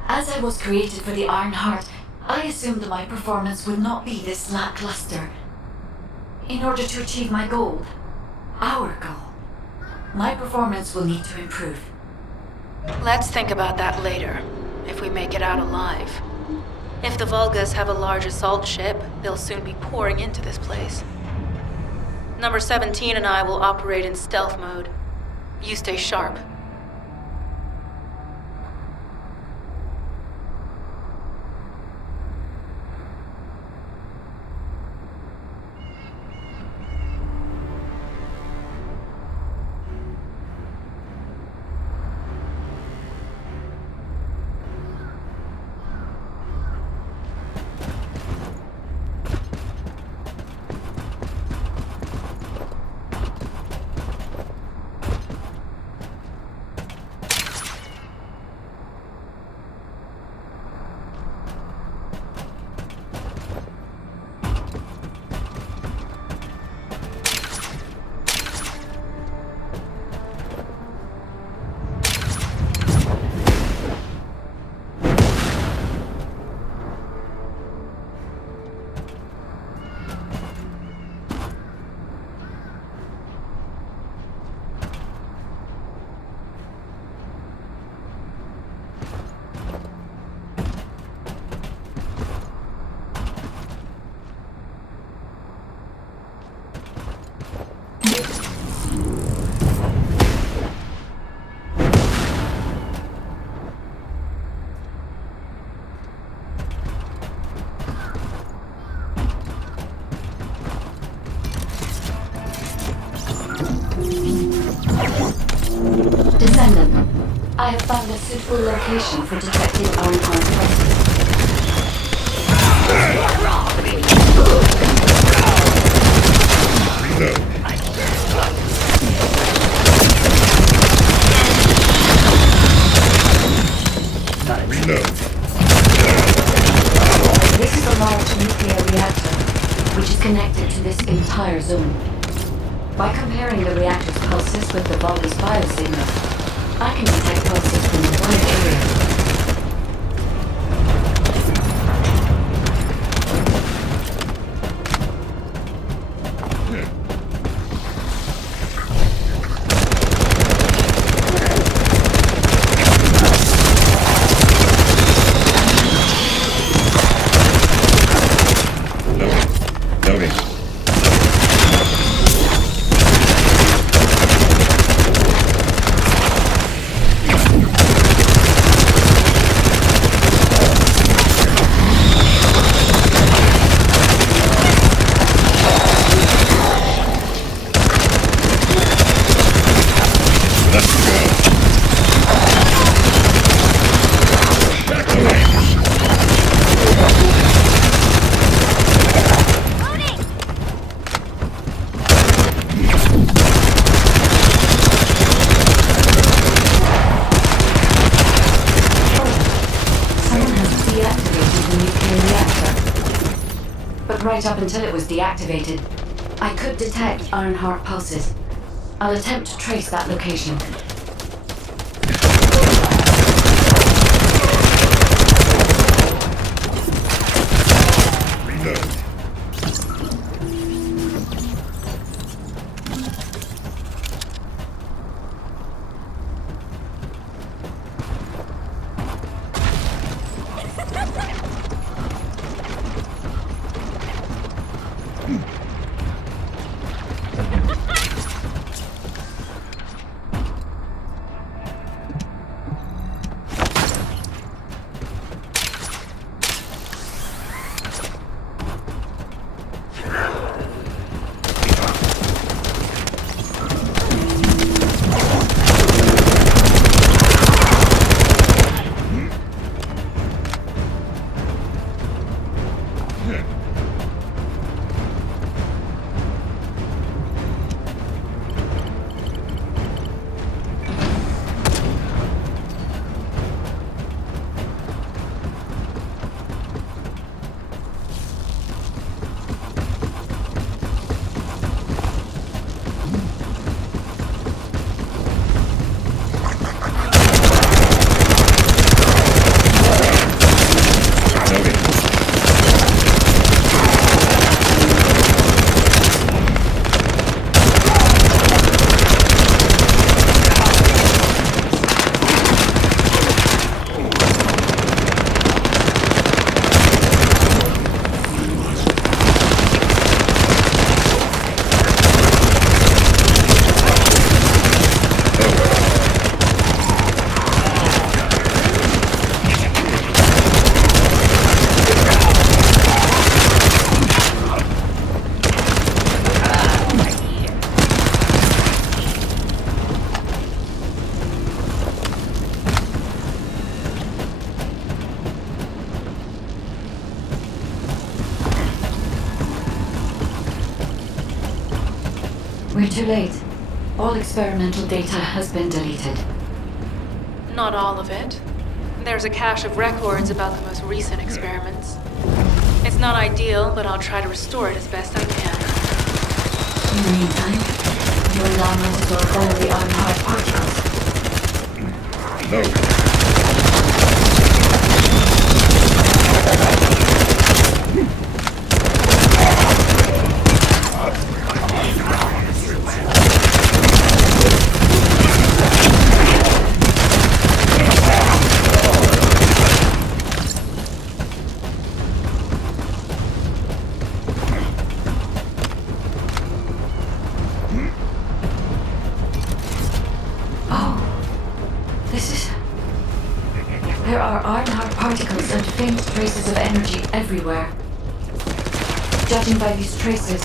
As I was created for the Ironheart, I assumed that my performance would not be this lackluster. In order to achieve my goal, our goal, my performance will need to improve. Let's think about that later, if we make it out alive. If the Vulgas have a large assault ship, they'll soon be pouring into this place. Number 17 and I will operate in stealth mode. You stay sharp. Descendant, I have found a suitable location for detecting Ironheart presence. This is a large nuclear reactor, which is connected to this entire zone. By comparing the reactor's pulses with the Vulgus biosignal, I can detect pulses from a wide area. Right up until it was deactivated, I could detect Ironheart pulses. I'll attempt to trace that location. You're too late. All experimental data has been deleted. Not all of it. There's a cache of records about the most recent experiments. It's not ideal, but I'll try to restore it as best I can. In the meantime, you and I might as well follow the unhard particles. No. There are Arnhard particles and faint traces of energy everywhere. Judging by these traces,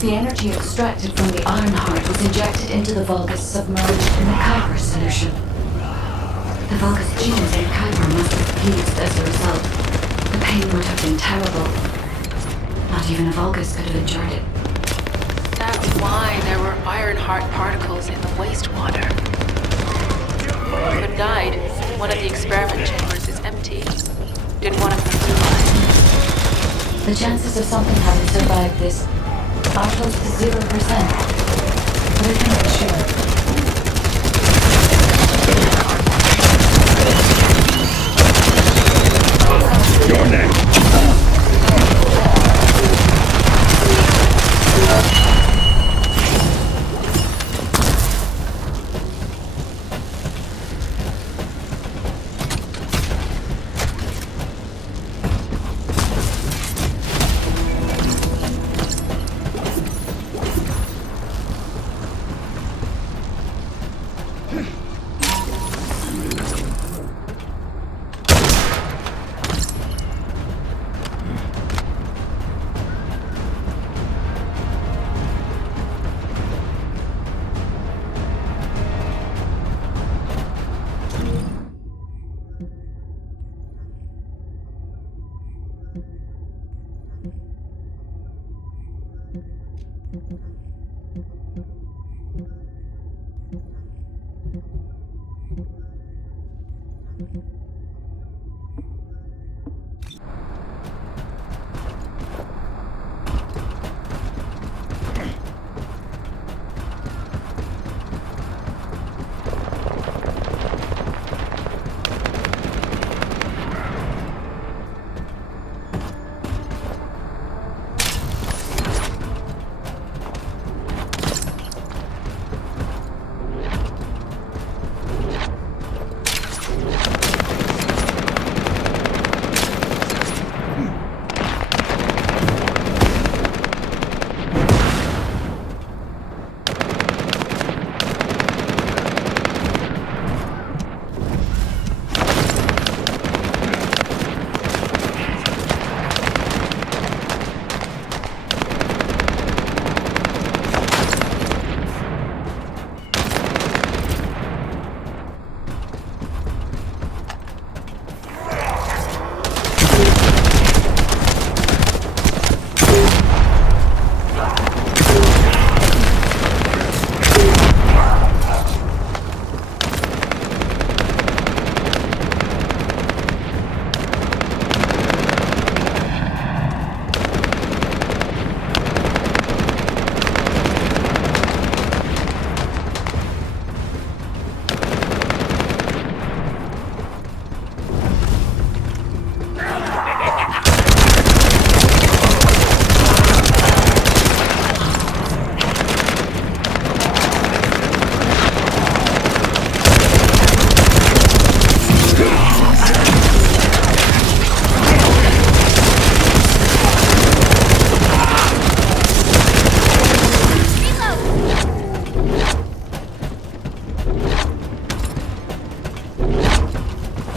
the energy extracted from the Arnhard was injected into the Vulgus submerged in the Kyber solution. The Vulgus genes in Kyber must have fused as a result. The pain would have been terrible. Not even a Vulgus could have endured it. That's why there were Ironheart particles in the wastewater. You could have died. One of the experiment chambers is empty. Did one of them survive? The chances of something having survived this are close to 0%. But I think it should. You're next.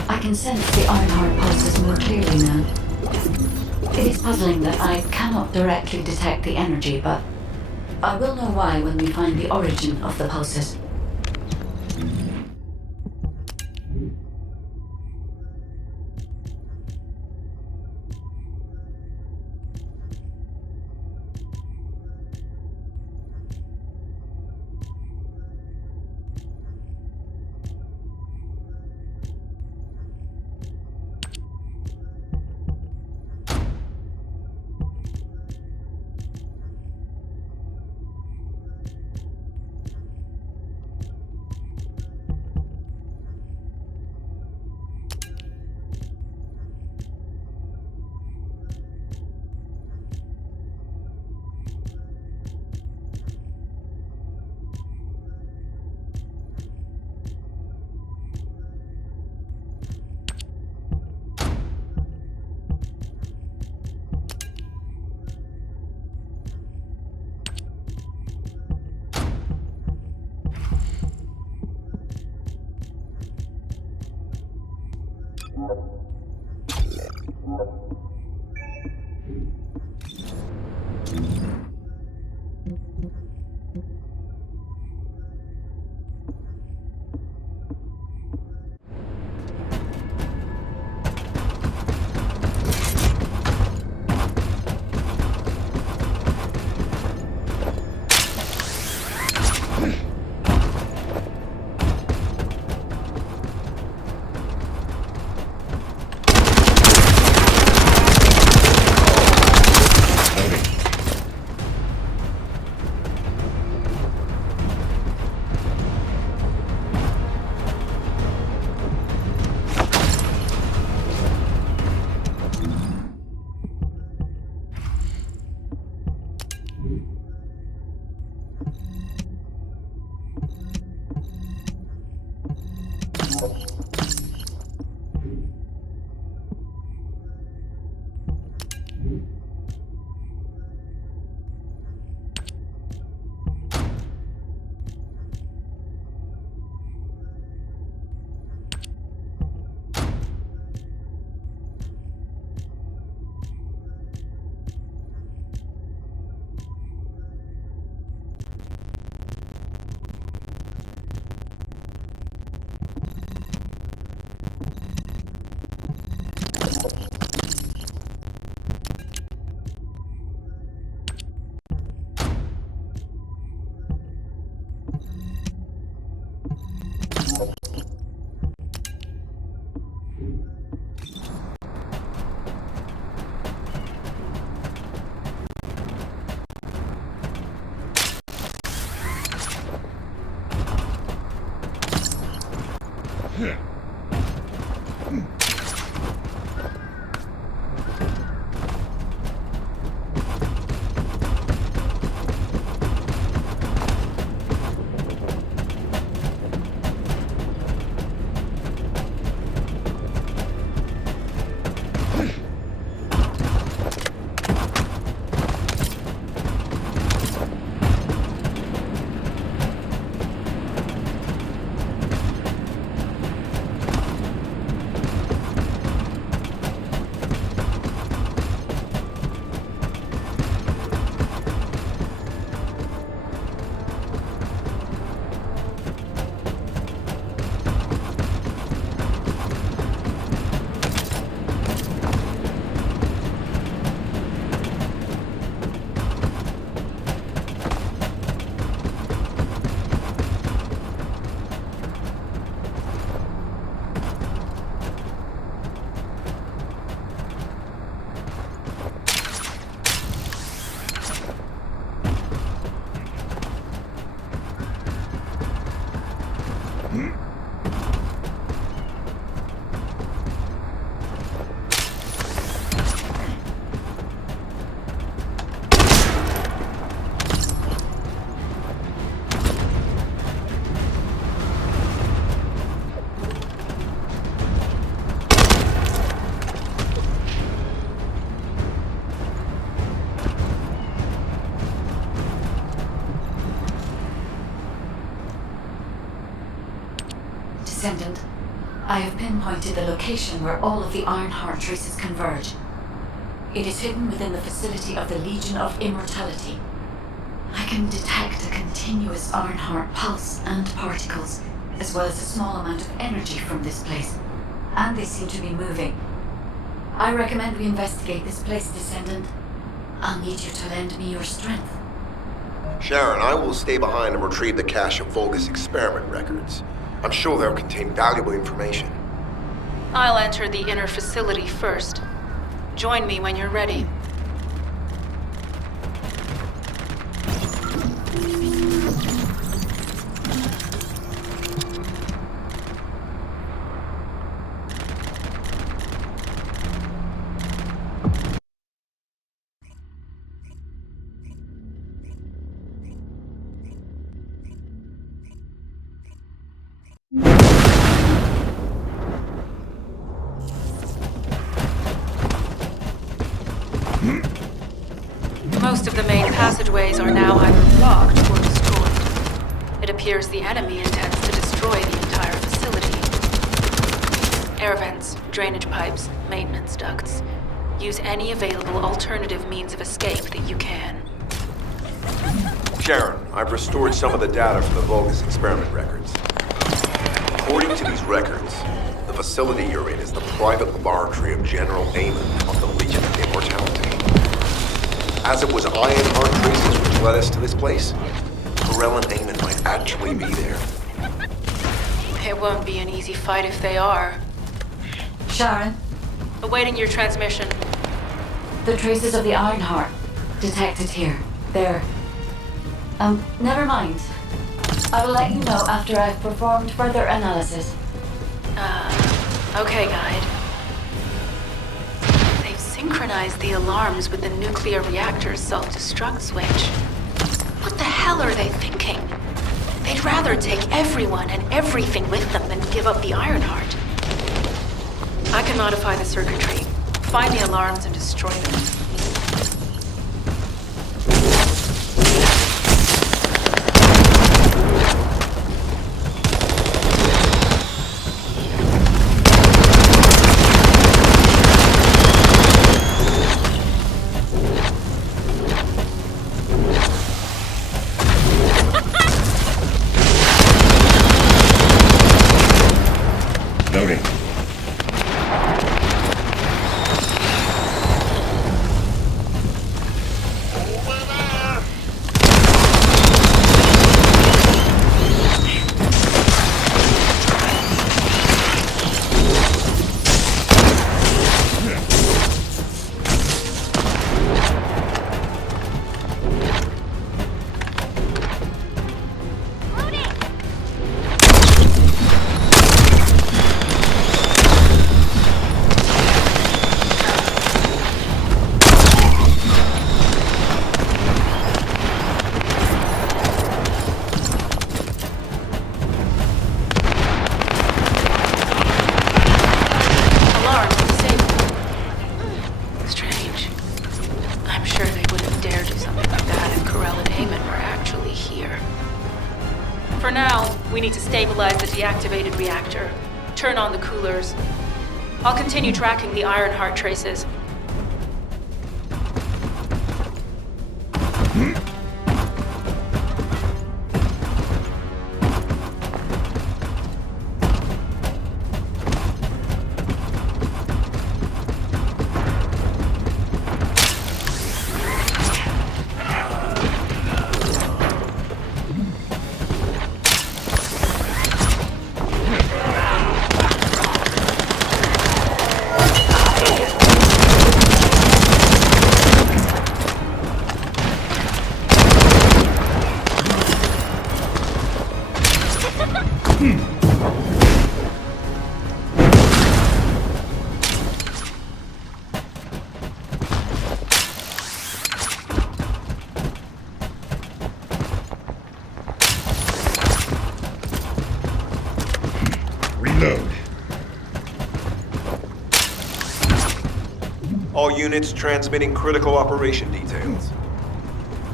I can sense the Ironheart pulses more clearly now. It is puzzling that I cannot directly detect the energy, but I will know why when we find the origin of the pulses. Descendant, I have pinpointed the location where all of the Ironheart traces converge. It is hidden within the facility of the Legion of Immortality. I can detect a continuous Ironheart pulse and particles, as well as a small amount of energy from this place, and they seem to be moving. I recommend we investigate this place, Descendant. I'll need you to lend me your strength. Sharon, I will stay behind and retrieve the cache of Vulgus experiment records. I'm sure they'll contain valuable information. I'll enter the inner facility first. Join me when you're ready. Most of the main passageways are now either blocked or destroyed. It appears the enemy intends to destroy the entire facility. Air vents, drainage pipes, maintenance ducts. Use any available alternative means of escape that you can. Sharon, I've restored some of the data from the Vulgus experiment records. According to these records, the facility you're in is the private laboratory of General Amon of the Legion of Immortality. As it was Ironheart traces which led us to this place, Corell and Amon might actually be there. It won't be an easy fight if they are. Sharon, Awaiting your transmission. the traces of the Ironheart detected here. They're... never mind. I will let you know after I've performed further analysis. Okay, Guide. They've synchronized the alarms with the nuclear reactor's self-destruct switch. What the hell are they thinking? They'd rather take everyone and everything with them than give up the Ironheart. I can modify the circuitry, find the alarms and destroy them. Loading. Alarms disabled. Strange. I'm sure they wouldn't dare do something like that if Corell and Amon were actually here. For now, we need to stabilize the deactivated reactor. Turn on the coolers. I'll continue tracking the Ironheart traces. Reload. All units transmitting critical operation details.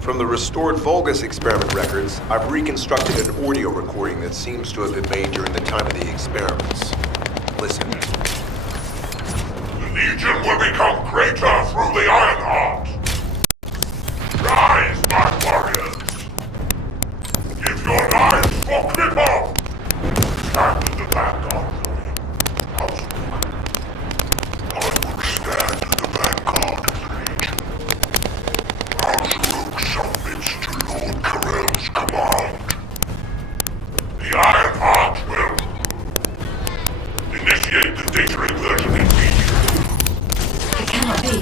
From the restored Vulgus experiment records, I've reconstructed an audio recording that seems to have been made during the time of the experiments. Listen. The Legion will become greater through the Ironheart. Rise, my warriors. Give your lives for Clipper. Stand in the vanguard for me. I will stand in the vanguard of the Legion. Alzuruk submits to Lord Corell's command. The Ironheart will initiate the data inversion immediately. It cannot be.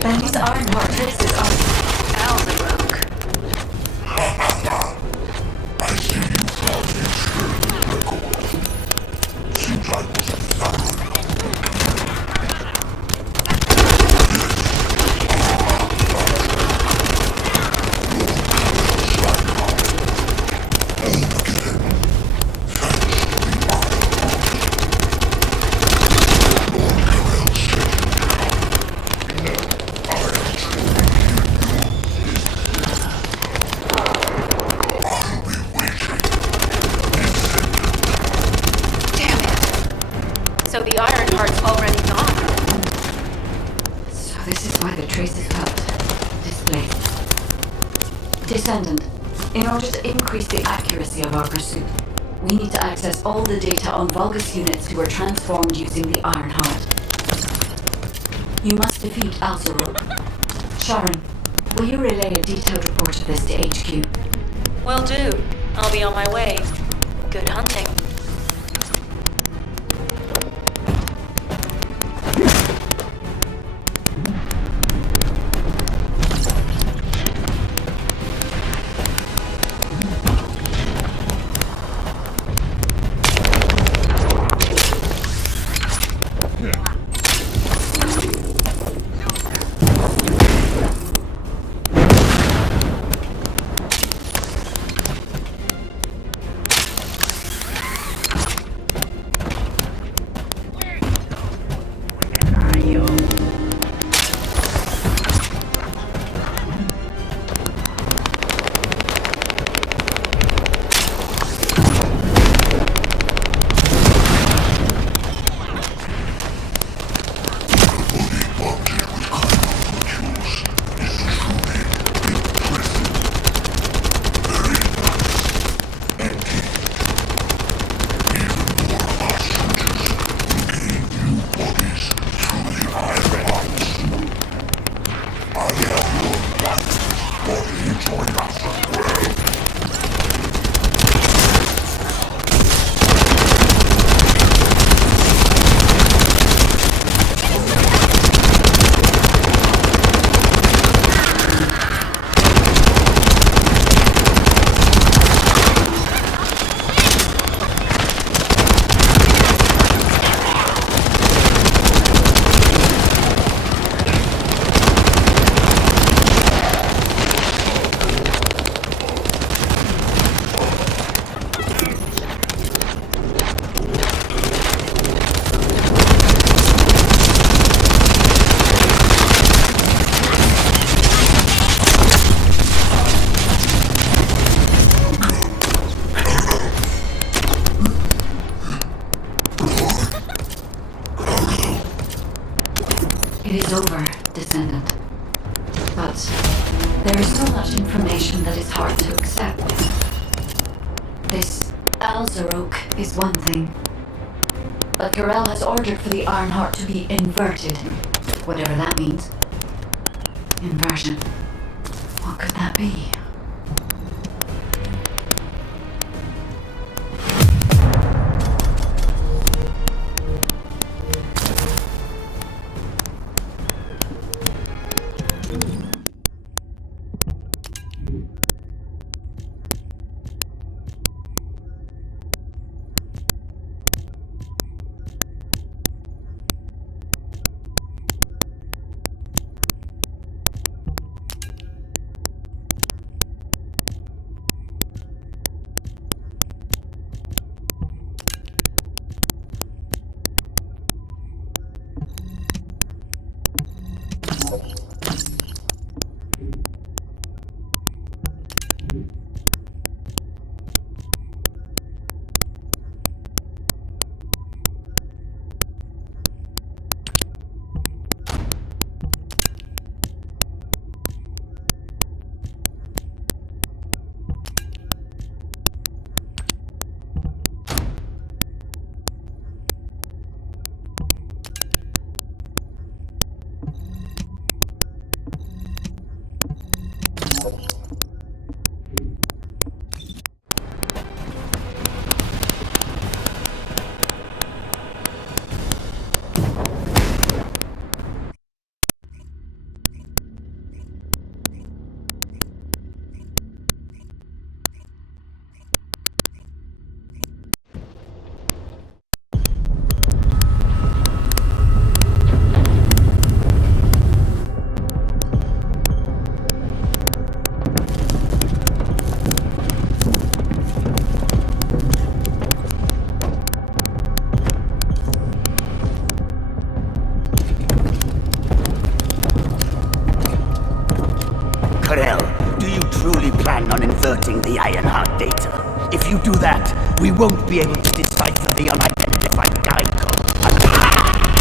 Then these Ironheart traces are... Alzuruk. I see you found the experiment record. Seems I wasn't thorough enough. So the Ironheart Ironheart's already gone. So this is why the traces felt displaced. Descendant, in order to increase the accuracy of our pursuit, we need to access all the data on Vulgus units who were transformed using the Ironheart. You must defeat Alzarok. Sharon, will you relay a detailed report of this to HQ? Will do. I'll be on my way. Good hunting. It is over, Descendant. But there is so much information that is hard to accept. This Alzarok is one thing. But Corel has ordered for the Ironheart to be inverted, whatever that means. Inversion. What could that be? The Ironheart data. If you do that, we won't be able to decipher the unidentified guide code.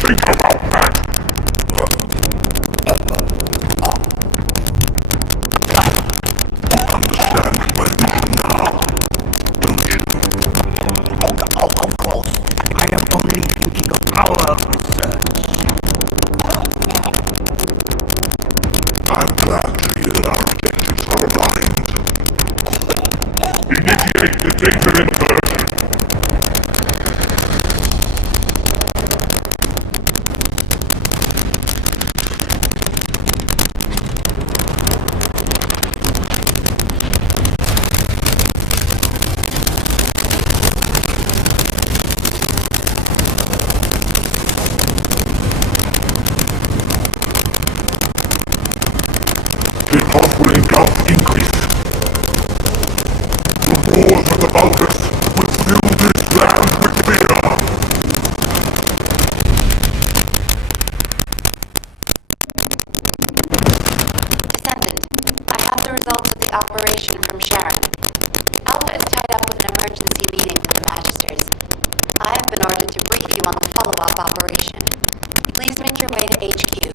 Think about that. Understand my vision now, don't you? Oh, of course. I am only thinking of our research. I'm glad to hear that our objectives are aligned. Initiate the data inversion. The offering gulf increase. The roars of the Vulgus will fill this land with fear. Descendant, I have the results of the operation from Sharon. Alpha is tied up with an emergency meeting for the Magisters. I have been ordered to brief you on the follow-up operation. Please make your way to HQ.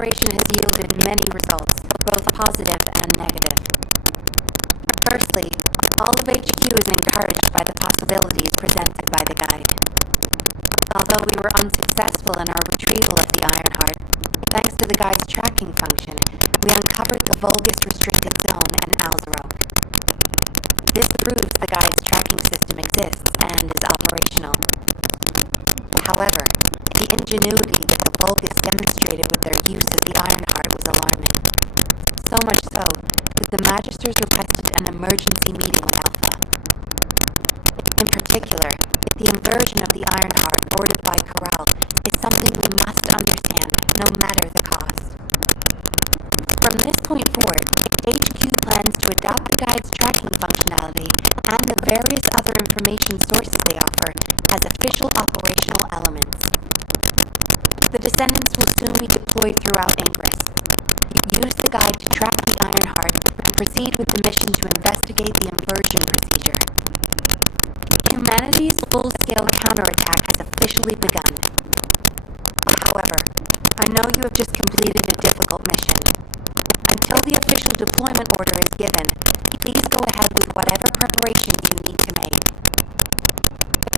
operation has yielded many results, both positive and negative. Firstly, all of HQ is encouraged by the possibilities presented by the guide. Although we were unsuccessful in our retrieval of the Ironheart, thanks to the guide's tracking function, we uncovered the Vulgus restricted zone and Alzarok. This proves the guide's tracking system exists and is operational. However, the ingenuity that the Vulgus demonstrated with their use of the Ironheart was alarming. So much so that the Magisters requested an emergency meeting with Alpha. In particular, the inversion of the Ironheart ordered by Corral is something we must understand, no matter the cost. From this point forward, HQ plans to adopt the guide's tracking functionality and the various other information sources they offer as official operational elements. The Descendants will soon be deployed throughout Ingress. Use the guide to track the Ironheart and proceed with the mission to investigate the inversion procedure. Humanity's full-scale counterattack has officially begun. However, I know you have just completed a difficult mission. Until the official deployment order is given, please go ahead with whatever preparations you need to make.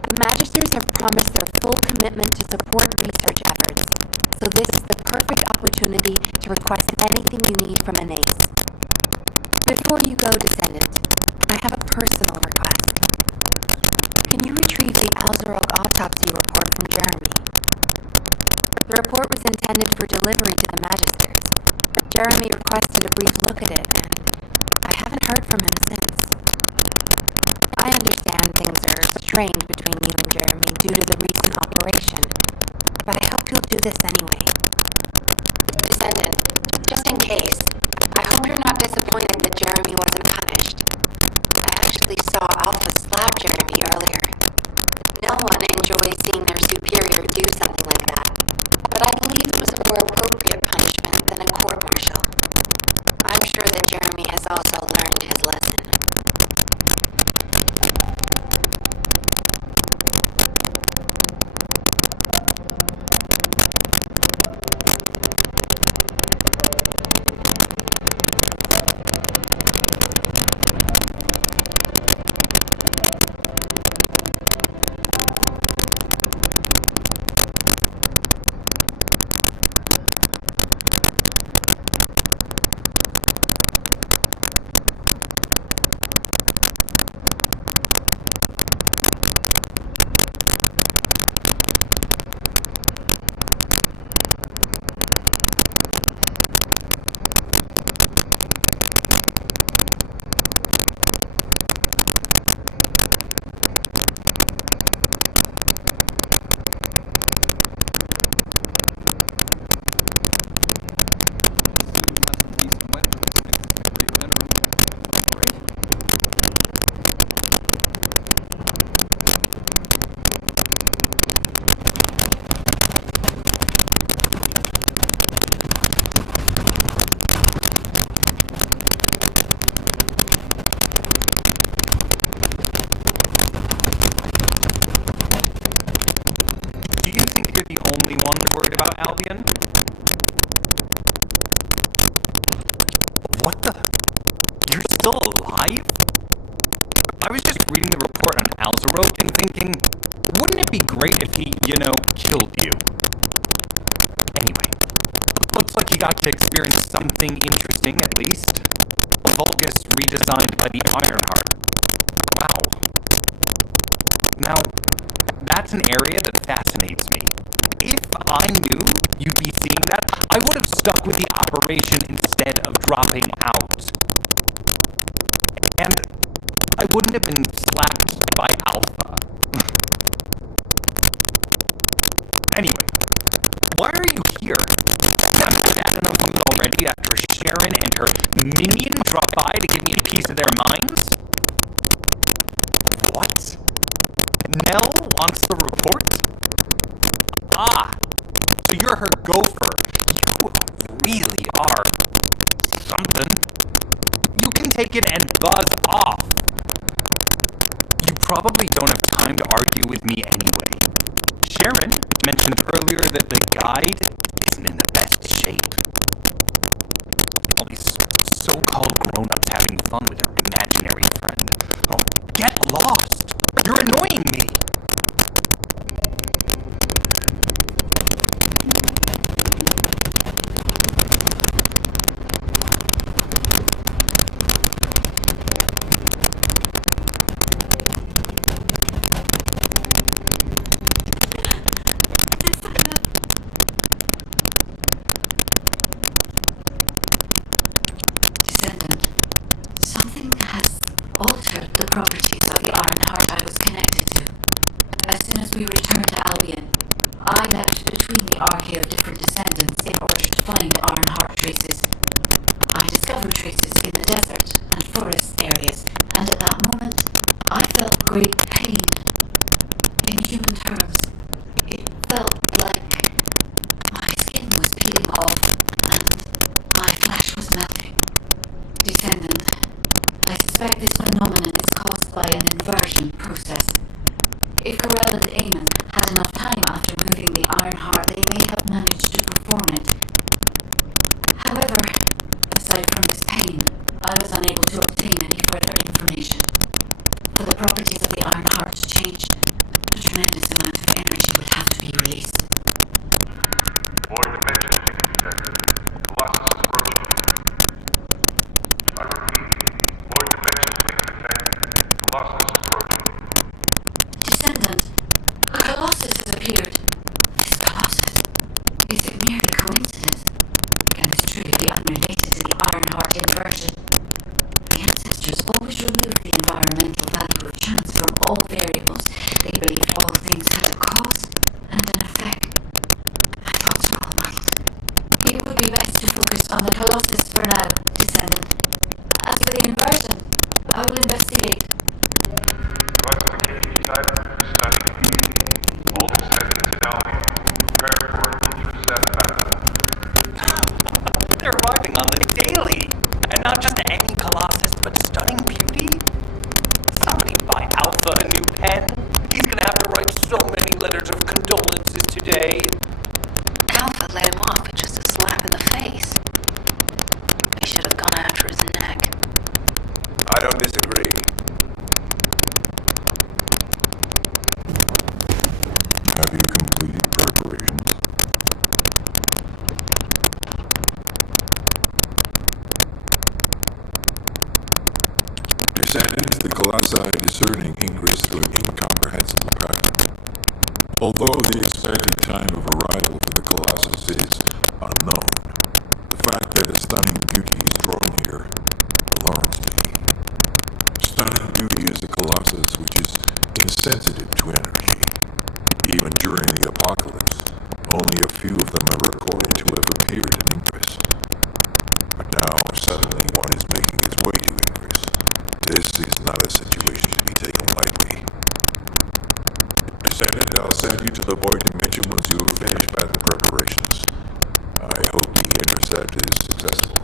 The Magisters have promised their full commitment to support research efforts, so this is the perfect opportunity to request anything you need from an ace. Before you go, Descendant, I have a personal request. Can you retrieve the Alzarok autopsy report from Jeremy? The report was intended for delivery to the Magisters. Jeremy requested a brief look at it, and I haven't heard from him since. I understand things are strained between you and Jeremy due to the recent operation, but I hope you'll do this anyway. Descendant, just in case, I hope you're not disappointed that Jeremy wasn't punished. I actually saw Alpha slap Jeremy earlier. No one enjoys seeing their superior do something like that, but I believe it was a more appropriate punishment than a court-martial. I'm sure that Jeremy has also learned his lesson. What the? You're still alive? I was just reading the report on Alzarok and thinking, wouldn't it be great if he, killed you? Anyway, looks like you got to experience something interesting at least. A Vulgus redesigned by the Ironheart. Wow. Now, that's an area that fascinates me. If I knew you'd be seeing that, I would have stuck with the operation instead of dropping out. And I wouldn't have been slapped by Alpha. Anyway, why are you here? I'm chatting on you already after Sharon and her minion dropped by to give me a piece of their minds? What? Nell wants the report? Ah, so you're her gopher. You really are something. You can take it and buzz off. You probably don't have time to argue with me anyway. Sharon mentioned earlier that the guide isn't in the best shape. fun with your imaginary friend. Oh, get lost! You're annoying me! Descendant, something has altered the properties of the iron heart I was connected to. As soon as we returned to Albion, I leapt between the arcade of different descendants in order to find iron heart traces. I discovered traces in the desert and forest areas, and at that moment, I felt great pain. In human terms, it felt like my skin was peeling off and my flesh was melting. Descendant, I suspect this phenomenon is caused by an inversion process. If Corell and Eamon had enough time after moving the iron heart, they may have managed to perform it. However, aside from this pain, I was unable to obtain any further information. For the properties of the iron heart to change, a tremendous amount of energy would have to be released. Void dimension being detected. Colossus approaching. I repeat, void dimension being detected. Colossus approaching. Descendant, a Colossus has appeared. This Colossus, is it merely coincidence? Can this truly be unrelated to the iron heart inversion? The ancestors always removed the environmental value of chance from all variables. They believed all things had a cause and an effect. My thoughts are all muddled. It would be best to focus on the Colossus for now, Descendant. As for the inversion, I will investigate. Classification type, study. All descendants in Albion. Prepare for an intercept battle. They're arriving on the daily! And not just any Colossus, but stunning beauty? Somebody buy Alpha a new pen? He's gonna have to write so many letters of condolences today. Alpha let him off with just a slap in the face. He should have gone after his neck. I don't disagree. Have you completed preparations? Descendants, the Colossi discerning ingress through an incomprehensible pattern. Although the expected time of arrival for the Colossus is unknown, the fact that a stunning beauty is drawn here alarms me. Stunning beauty is a Colossus which is insensitive to energy. Even during the apocalypse, only a few of them are recorded to have appeared in Ingress. But now, suddenly one is making his way to Ingress. This is not a situation to be taken lightly. Descendant, I'll send you to the Void Dimension once you have finished battle preparations. I hope the intercept is successful.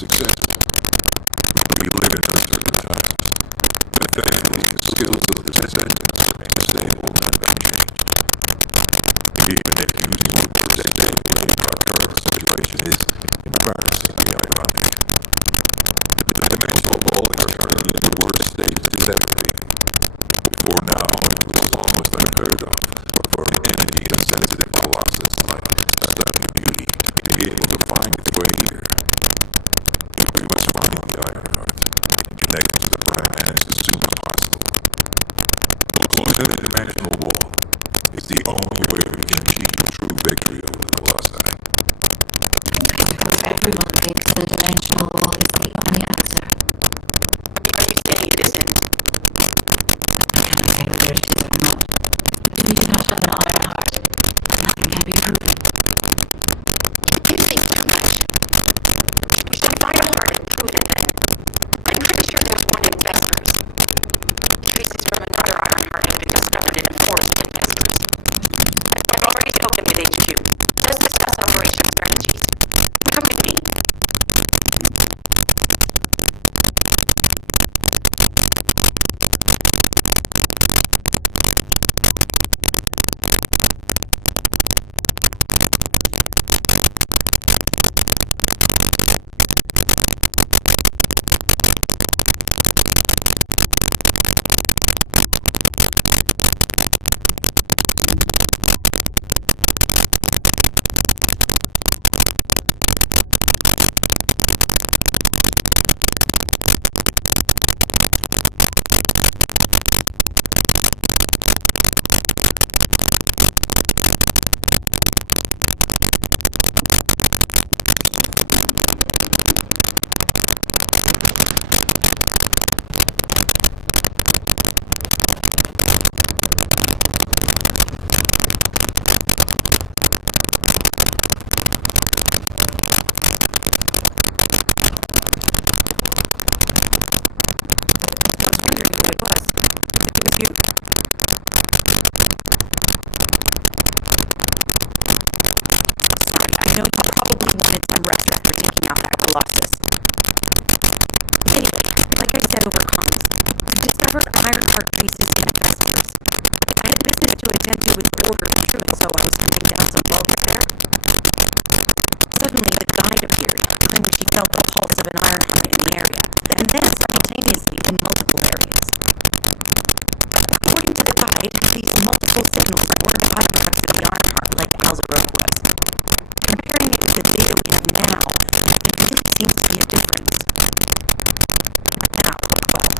success. We live in uncertain times, but thankfully the skills of the Descendants remain stable and unchanged. Even if using the word stable in our current situation is embarrassingly ironic. The dimensional wall is currently in the worst state it's ever been. Before now, it was almost unheard of for an entity as sensitive colossus like stunning beauty to be able to find its way here. If we must find the Ironheart and connect to the brands as soon as possible. Closing the dimensional wall is the only way we can achieve true victory over the Colossi. Everyone thinks the dimensional wall is the only answer. Are you saying it isn't? I can't say whether it is or not. But we do not have an iron heart. Nothing can be proven. You think too much. We should find a heart and prove it then. I'm pretty sure there's one in Vespers. Traces from another Ironheart have been discovered in a forest in Vespers. I've already spoken with HQ. Let's discuss operation strategies. Come with me. Colossus. Anyway, like I said over comms, we discovered Ironheart traces in Vespers. I had business to attend to with the Order of Truth, so I was hunting down some Vulgars there. Suddenly, the guide appeared, claiming she felt the pulse of an Ironheart in the area, and then simultaneously in multiple areas. According to the guide, these multiple signals weren't byproducts of the Ironheart like Alzarok was. Comparing it with the data we have now, there really seems to be a difference. Now, well,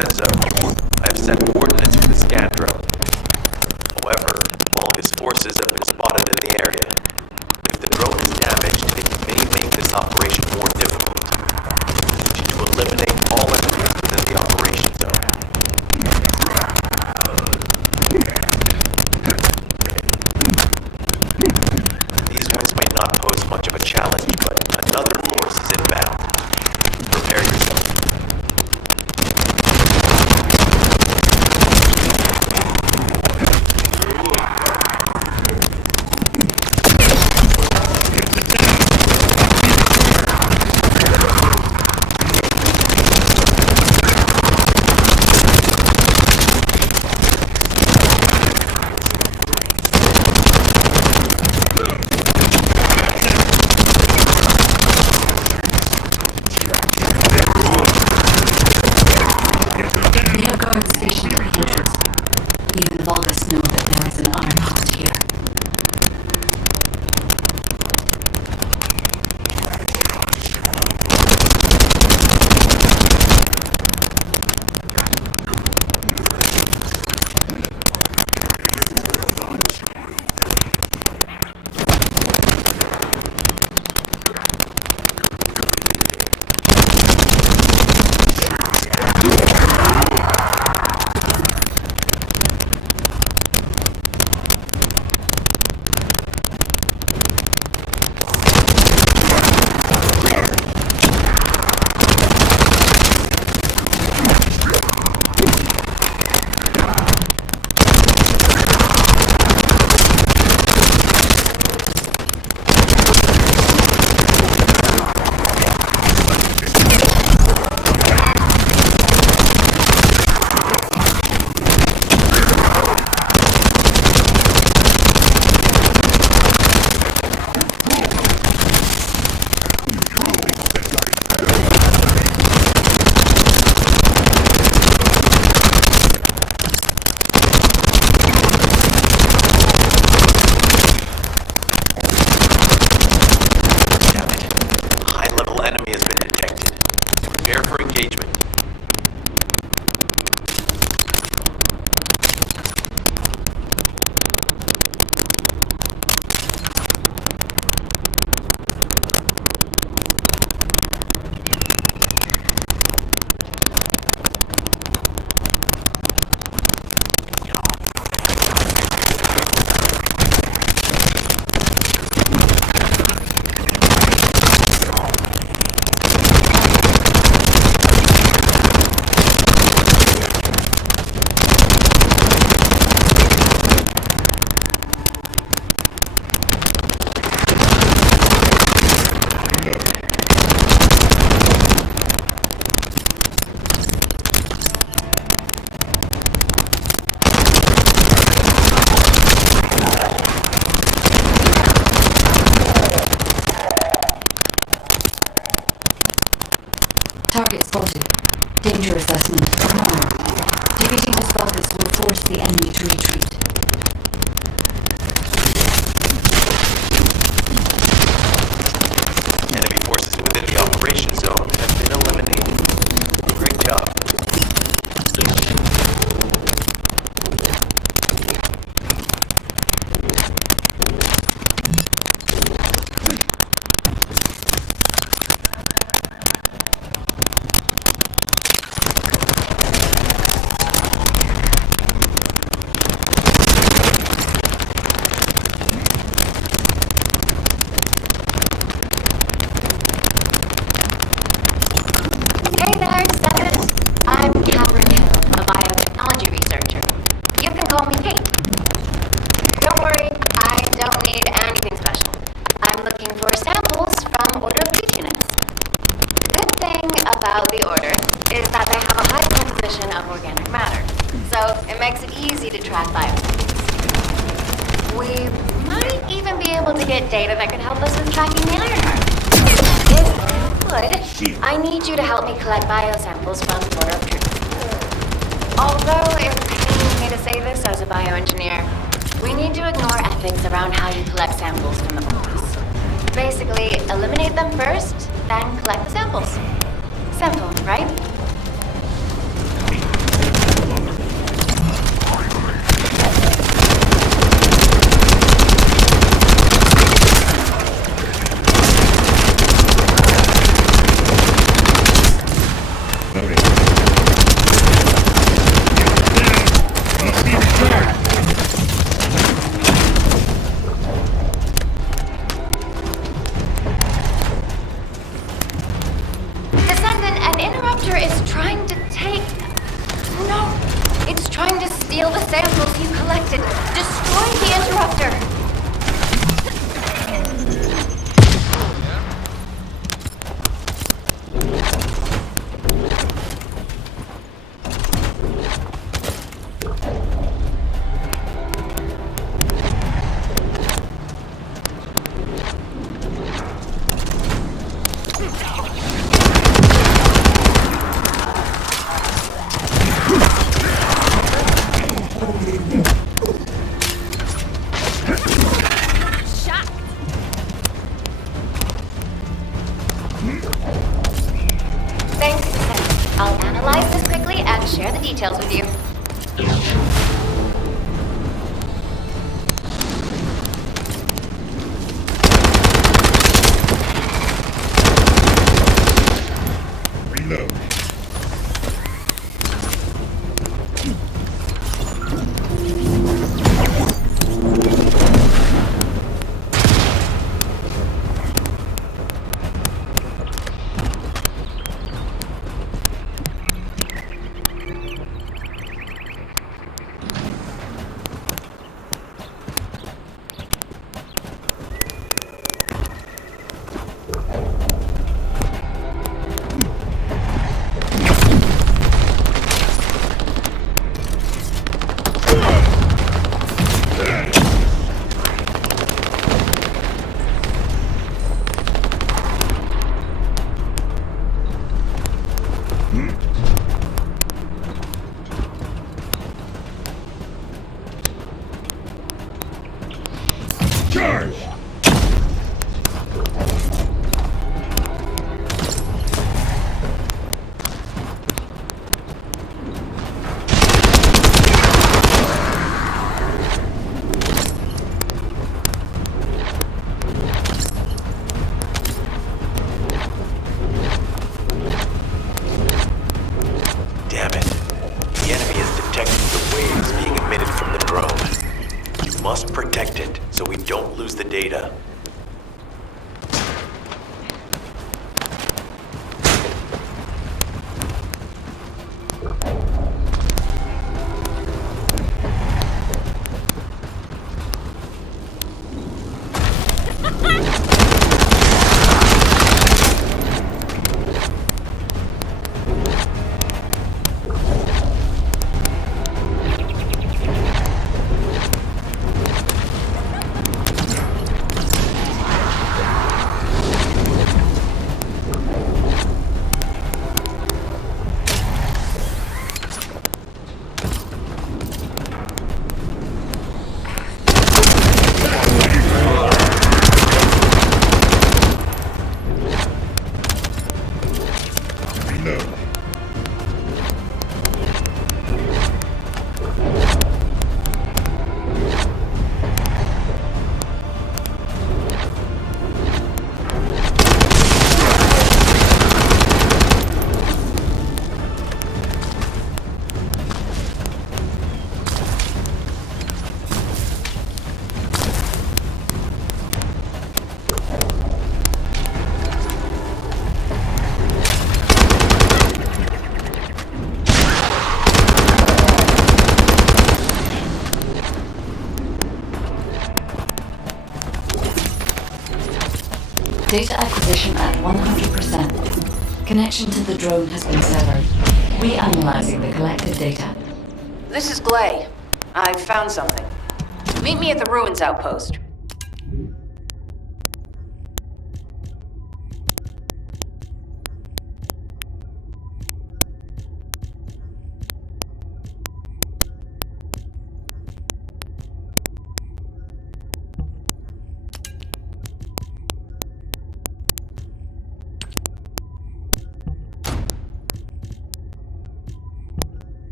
said so. I've set coordinates for the scan drone. However, Vulgus forces have been spotted in the area. If the drone is damaged, it may make this operation more difficult. I need you to eliminate all enemies within the operation zone. These ones may not pose much of a challenge, but another force is inbound. Prepare yourself. Target spotted. Danger assessment. Defeating this focus will force the enemy to retreat. Enemy forces within the operation zone have been eliminated. Great job. about the order is that they have a high composition of organic matter, so it makes it easy to track biosignals. We might even be able to get data that could help us with tracking the Ironheart. If you could, I need you to help me collect biosamples from the Border of Truth. Although it pains me to say this as a bioengineer, we need to ignore ethics around how you collect samples from the bodies. Basically, eliminate them first, then collect the samples. Simple, right? details with you. Reload. Charge! Damn it. The enemy has detected the waves being emitted from the drone. You must protect it so we don't lose the data. Reload. Data acquisition at 100%. Connection to the drone has been severed. Reanalyzing the collected data. This is Glay. I've found something. Meet me at the ruins outpost.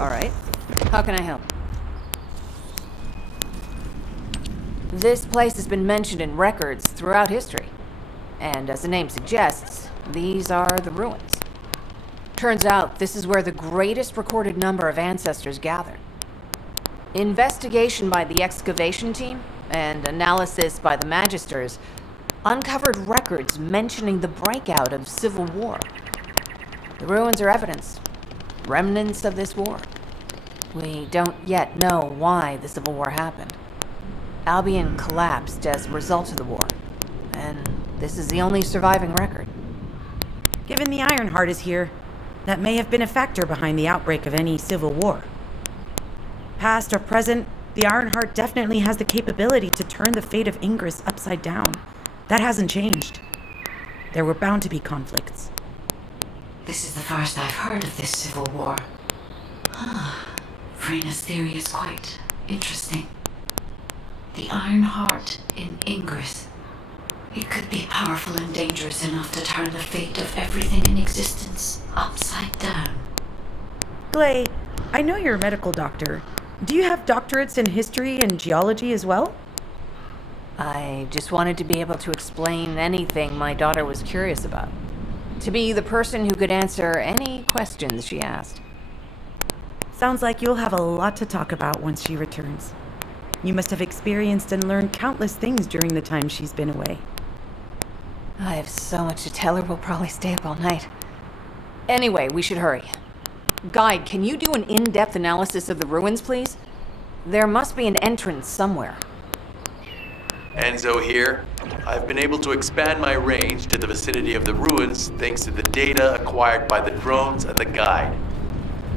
All right. How can I help? This place has been mentioned in records throughout history. And as the name suggests, these are the ruins. Turns out this is where the greatest recorded number of ancestors gathered. Investigation by the excavation team and analysis by the magisters uncovered records mentioning the breakout of civil war. The ruins are evidence, remnants of this war. We don't yet know why the civil war happened. Albion collapsed as a result of the war, and this is the only surviving record. Given the Ironheart is here, that may have been a factor behind the outbreak of any civil war. Past or present, the Ironheart definitely has the capability to turn the fate of Ingress upside down. That hasn't changed. There were bound to be conflicts. This is the first I've heard of this civil war. Frena's theory is quite interesting. The Ironheart in Ingress. It could be powerful and dangerous enough to turn the fate of everything in existence upside down. Glay, I know you're a medical doctor. Do you have doctorates in history and geology as well? I just wanted to be able to explain anything my daughter was curious about. To be the person who could answer any questions she asked. Sounds like you'll have a lot to talk about once she returns. You must have experienced and learned countless things during the time she's been away. I have so much to tell her, we'll probably stay up all night. Anyway, we should hurry. Guide, can you do an in-depth analysis of the ruins, please? There must be an entrance somewhere. Enzo here. I've been able to expand my range to the vicinity of the ruins thanks to the data acquired by the drones and the guide.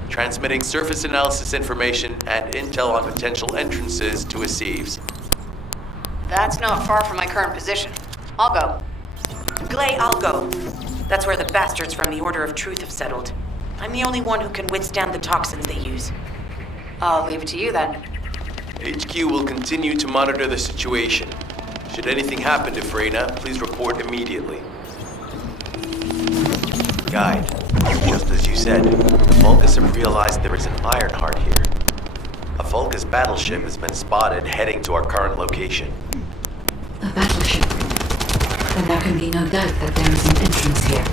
Transmitting surface analysis information and intel on potential entrances to Aceves. That's not far from my current position. I'll go. Glay, I'll go. That's where the bastards from the Order of Truth have settled. I'm the only one who can withstand the toxins they use. I'll leave it to you then. HQ will continue to monitor the situation. Should anything happen to Freyna, please report immediately. Guide, just as you said, the Vulgus have realized there is an Ironheart here. A Vulgus battleship has been spotted heading to our current location. A battleship. Then there can be no doubt that there is an entrance here.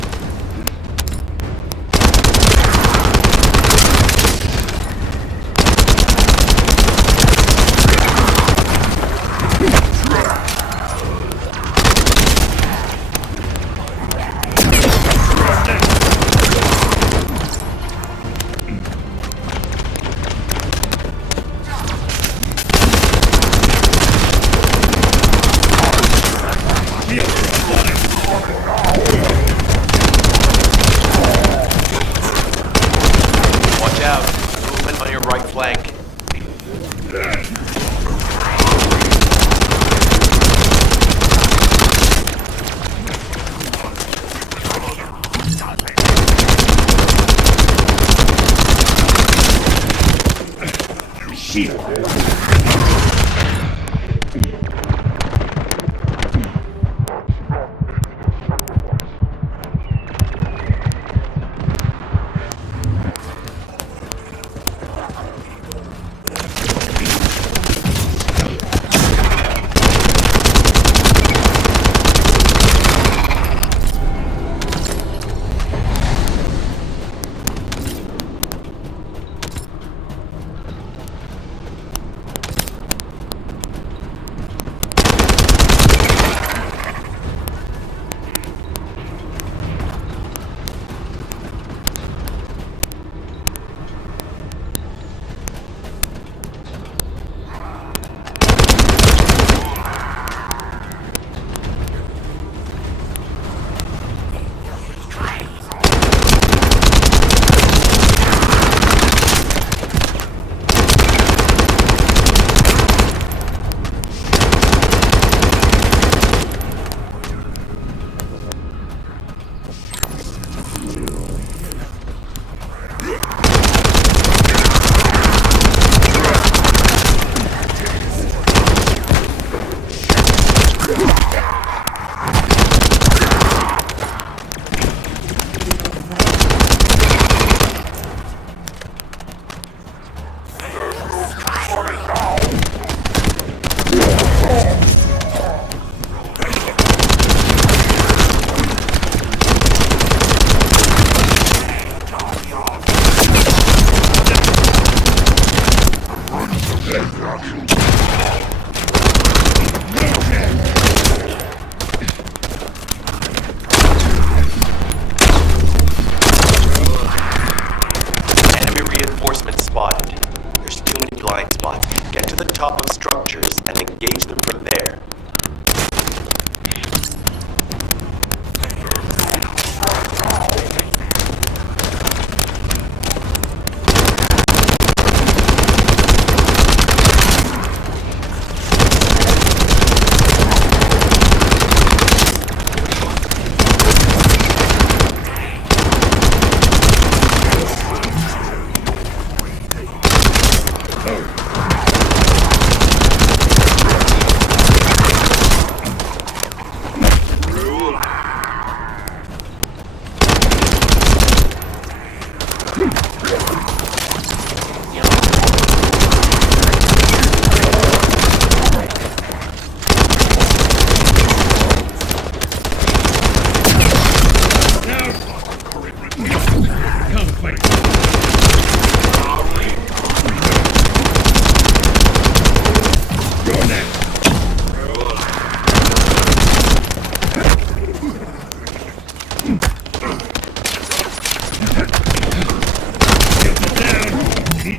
top of structures and engage them from there.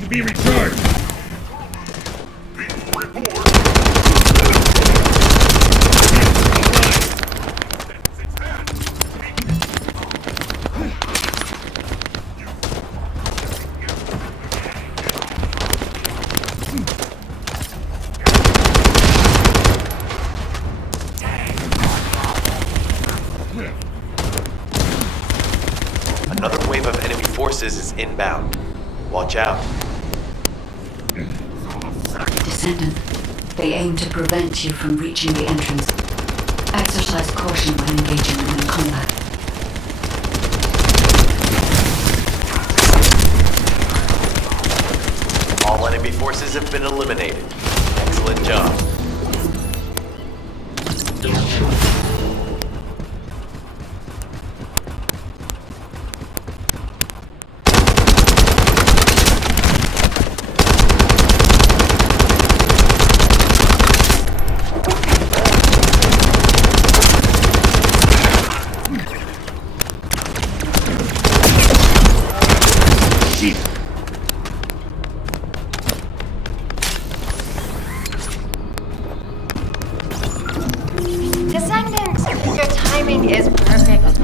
Be recharged. Another wave of enemy forces is inbound. Watch out. Descendant, they aim to prevent you from reaching the entrance. Exercise caution when engaging them in combat. All enemy forces have been eliminated. Excellent job. Descendant, your timing is perfect.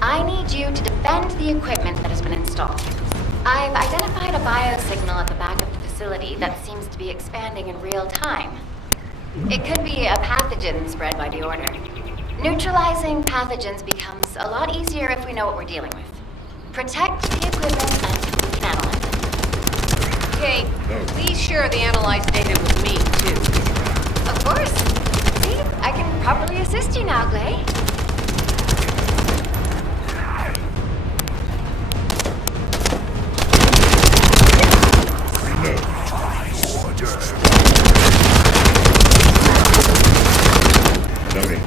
I need you to defend the equipment that has been installed. I've identified a biosignal at the back of the facility that seems to be expanding in real time. It could be a pathogen spread by the Order. Neutralizing pathogens becomes a lot easier if we know what we're dealing with. Protect the equipment and we can analyze it. Okay, please share the analyzed data with me, too. Of course. See, I can properly assist you now, Glay. Loading.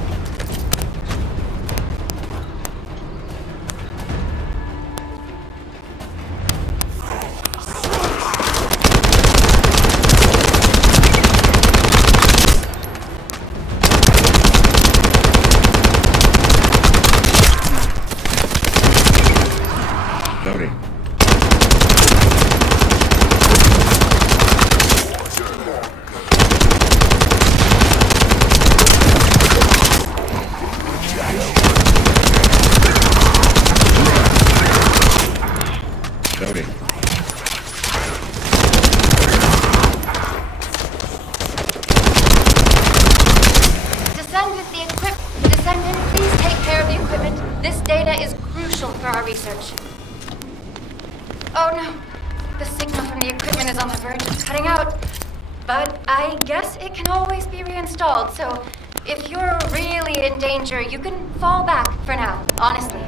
Loading. Loading. Descendant, please take care of the equipment. This data is crucial for our research. Oh no. The signal from the equipment is on the verge of cutting out. But I guess it can always be reinstalled, so if you're really in danger, you can fall back for now, honestly.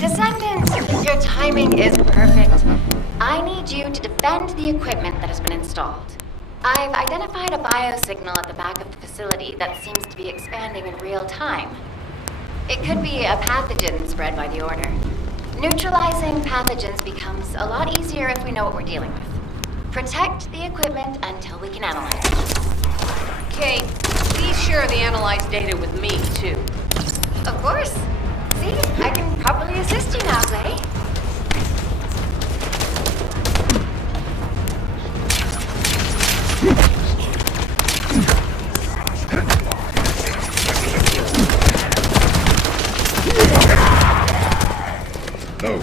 Descendant, your timing is perfect. I need you to defend the equipment that has been installed. I've identified a biosignal at the back of the facility that seems to be expanding in real time. It could be a pathogen spread by the Order. Neutralizing pathogens becomes a lot easier if we know what we're dealing with. Protect the equipment until we can analyze it. Kate, please share the analyzed data with me, too. Of course. See, I can properly assist you now, Clay. No.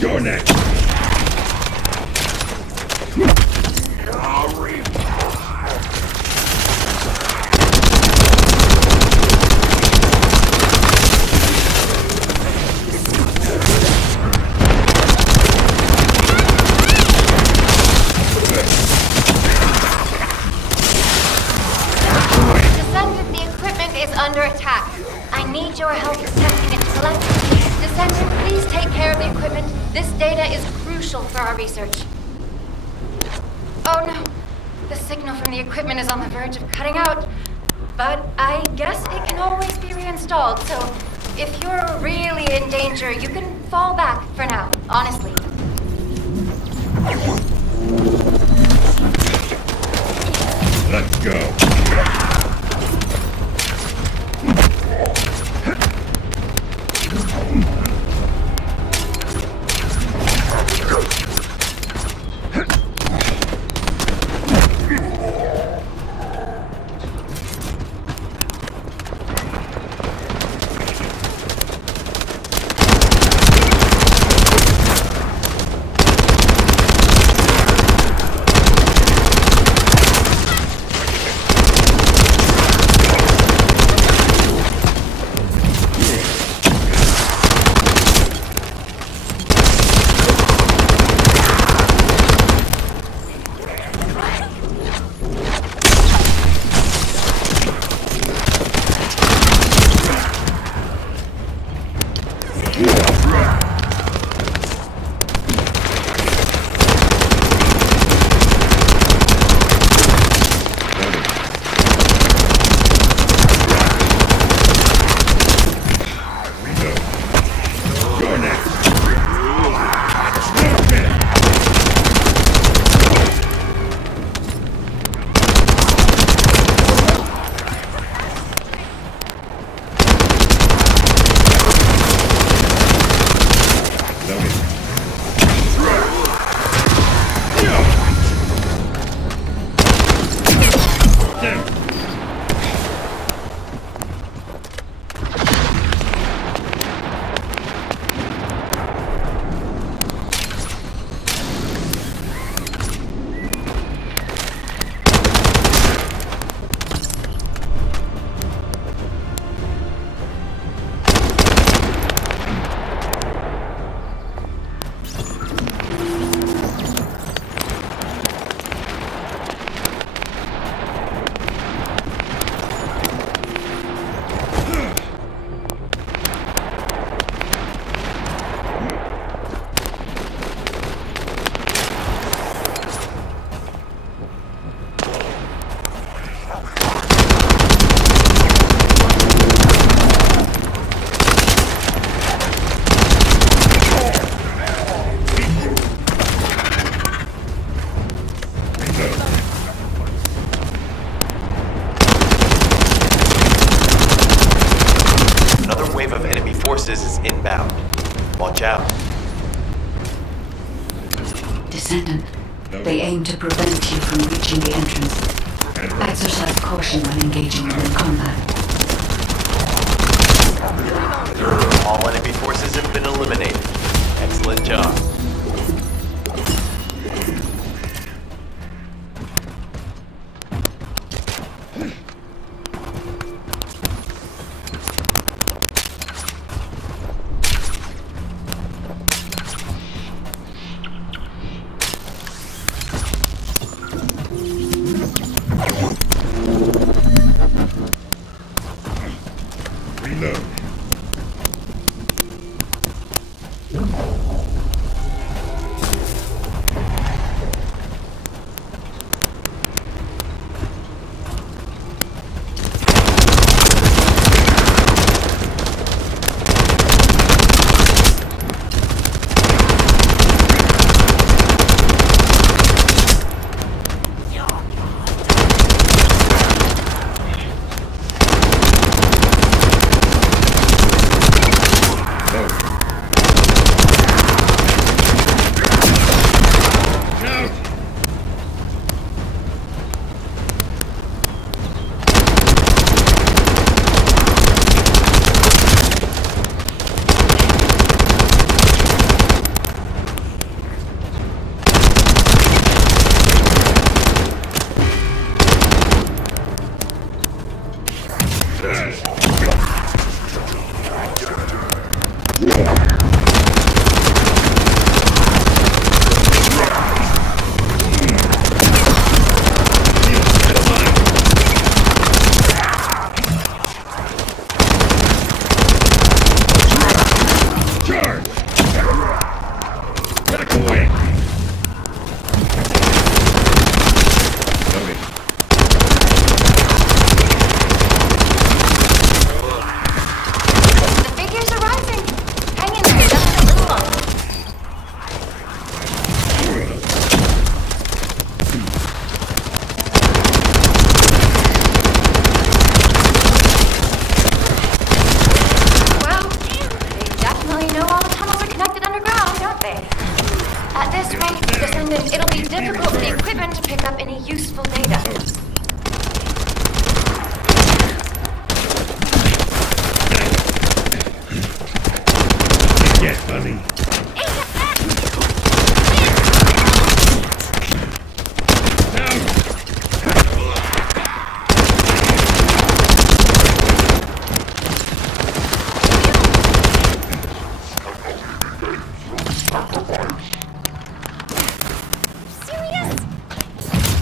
You're next. Descendant, the equipment is under attack. I need your help protecting it collectively. Descendant, please take care of the equipment. This data is crucial for our research. Oh no! The signal from the equipment is on the verge of cutting out. But I guess it can always be reinstalled, so if you're really in danger, you can fall back for now, honestly. Let's go. inbound. Watch out. Descendant, they aim to prevent you from reaching the entrance. Exercise caution when engaging in combat. All enemy forces have been eliminated. Excellent job. At this rate, Descendant, it'll be difficult for the equipment to pick up any useful data. Yes, buddy.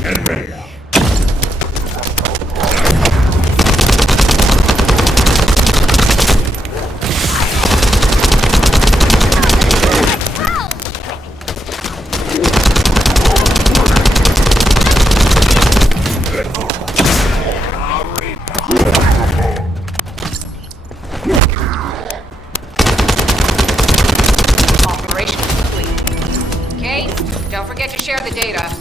Get ready. Operation complete. Okay, don't forget to share the data.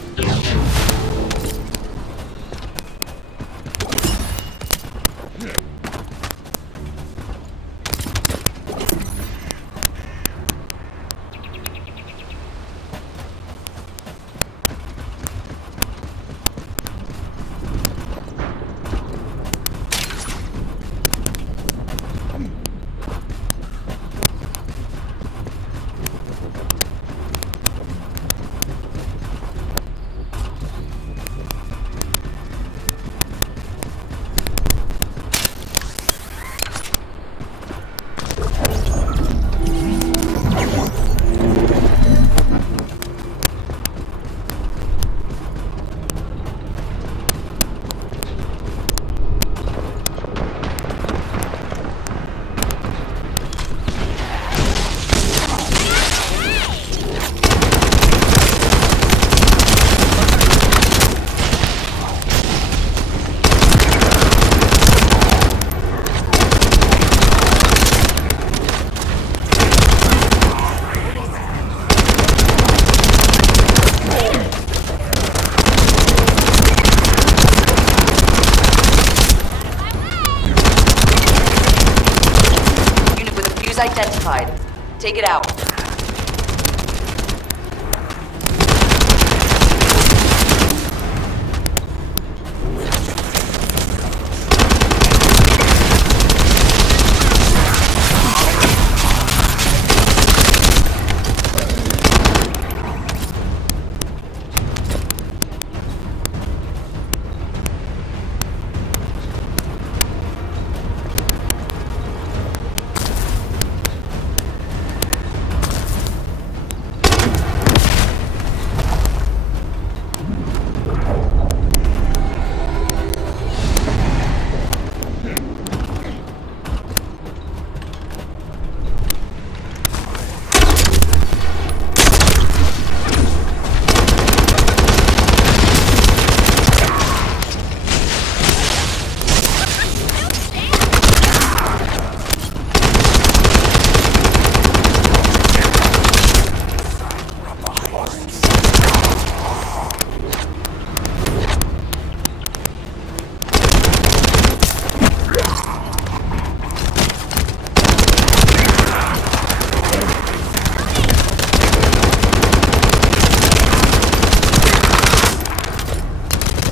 Identified. Take it out.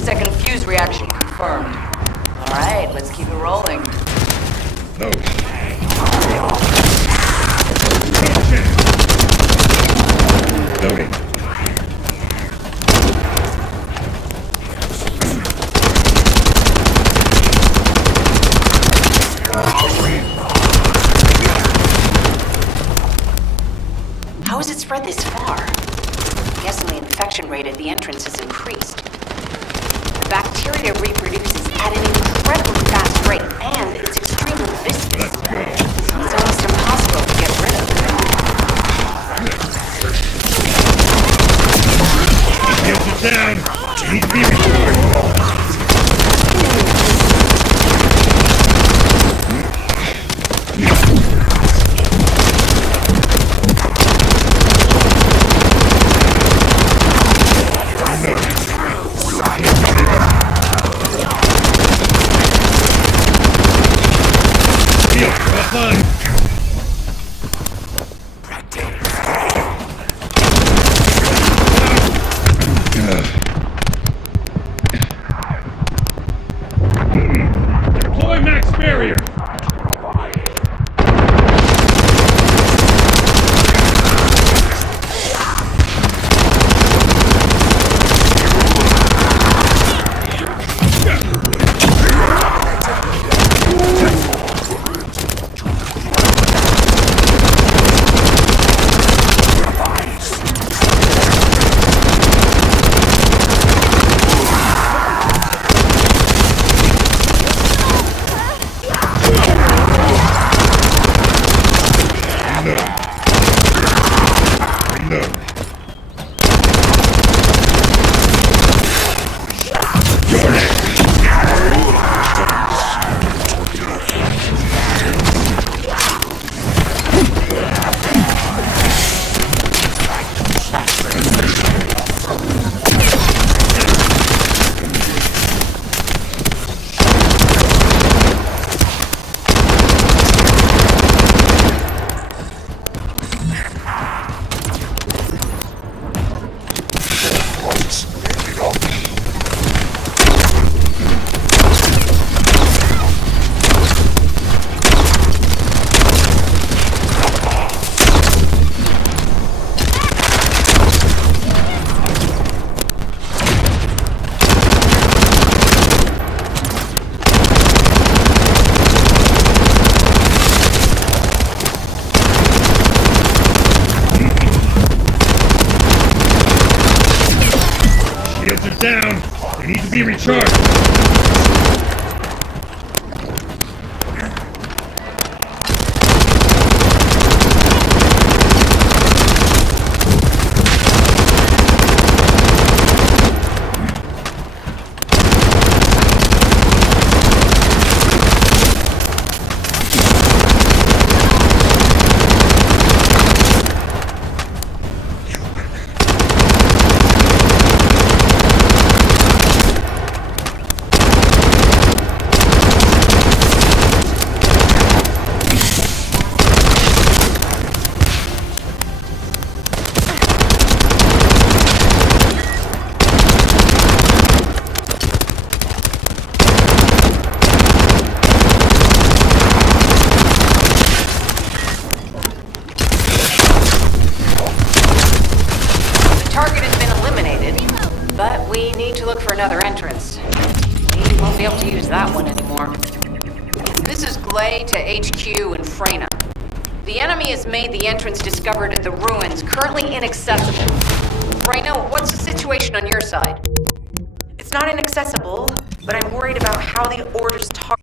Second fuse reaction confirmed. All right, let's keep it rolling. No. Loading. spread this far? I'm guessing the infection rate at the entrance has increased. The bacteria reproduces at an incredibly fast rate, and it's extremely viscous. It's almost impossible to get rid of. Get it down! Need to be restored! Deploy max barrier! Down! They need to be recharged! But we need to look for another entrance. We won't be able to use that one anymore. This is Glay to HQ in Freyna. The enemy has made the entrance discovered at the ruins currently inaccessible. Freyna, what's the situation on your side? It's not inaccessible, but I'm worried about how the Order's target.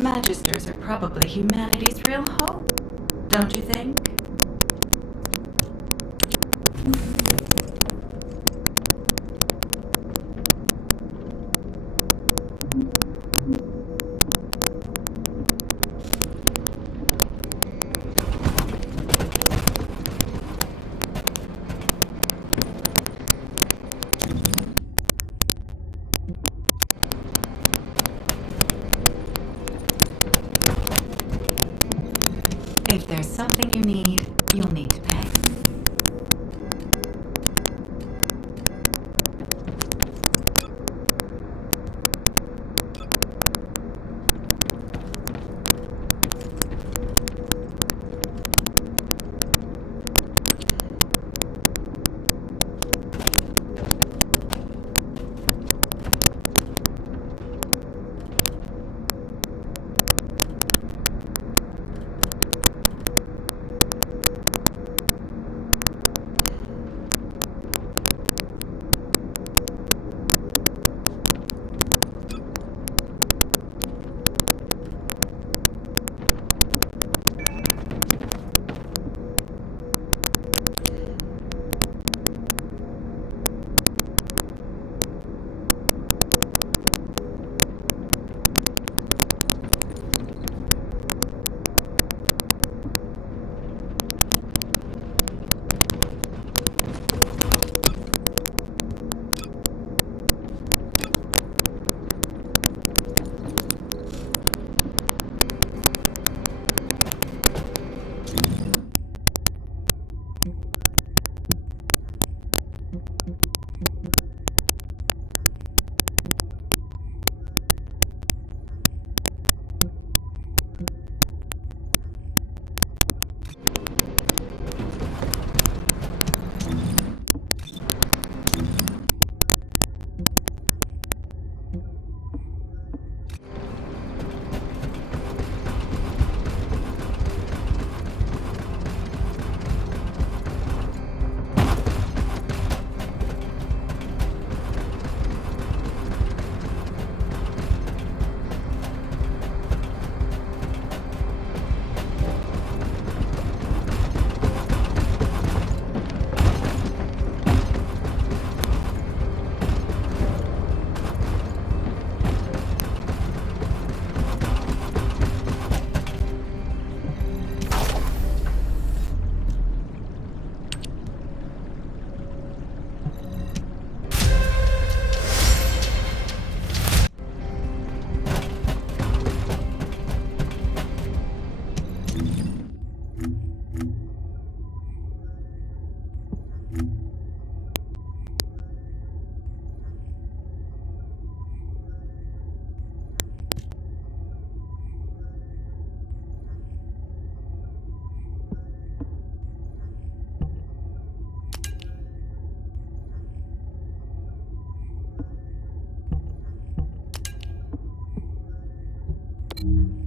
Magisters are probably humanity's real hope, don't you think? If there's something you need, you'll need to pay. You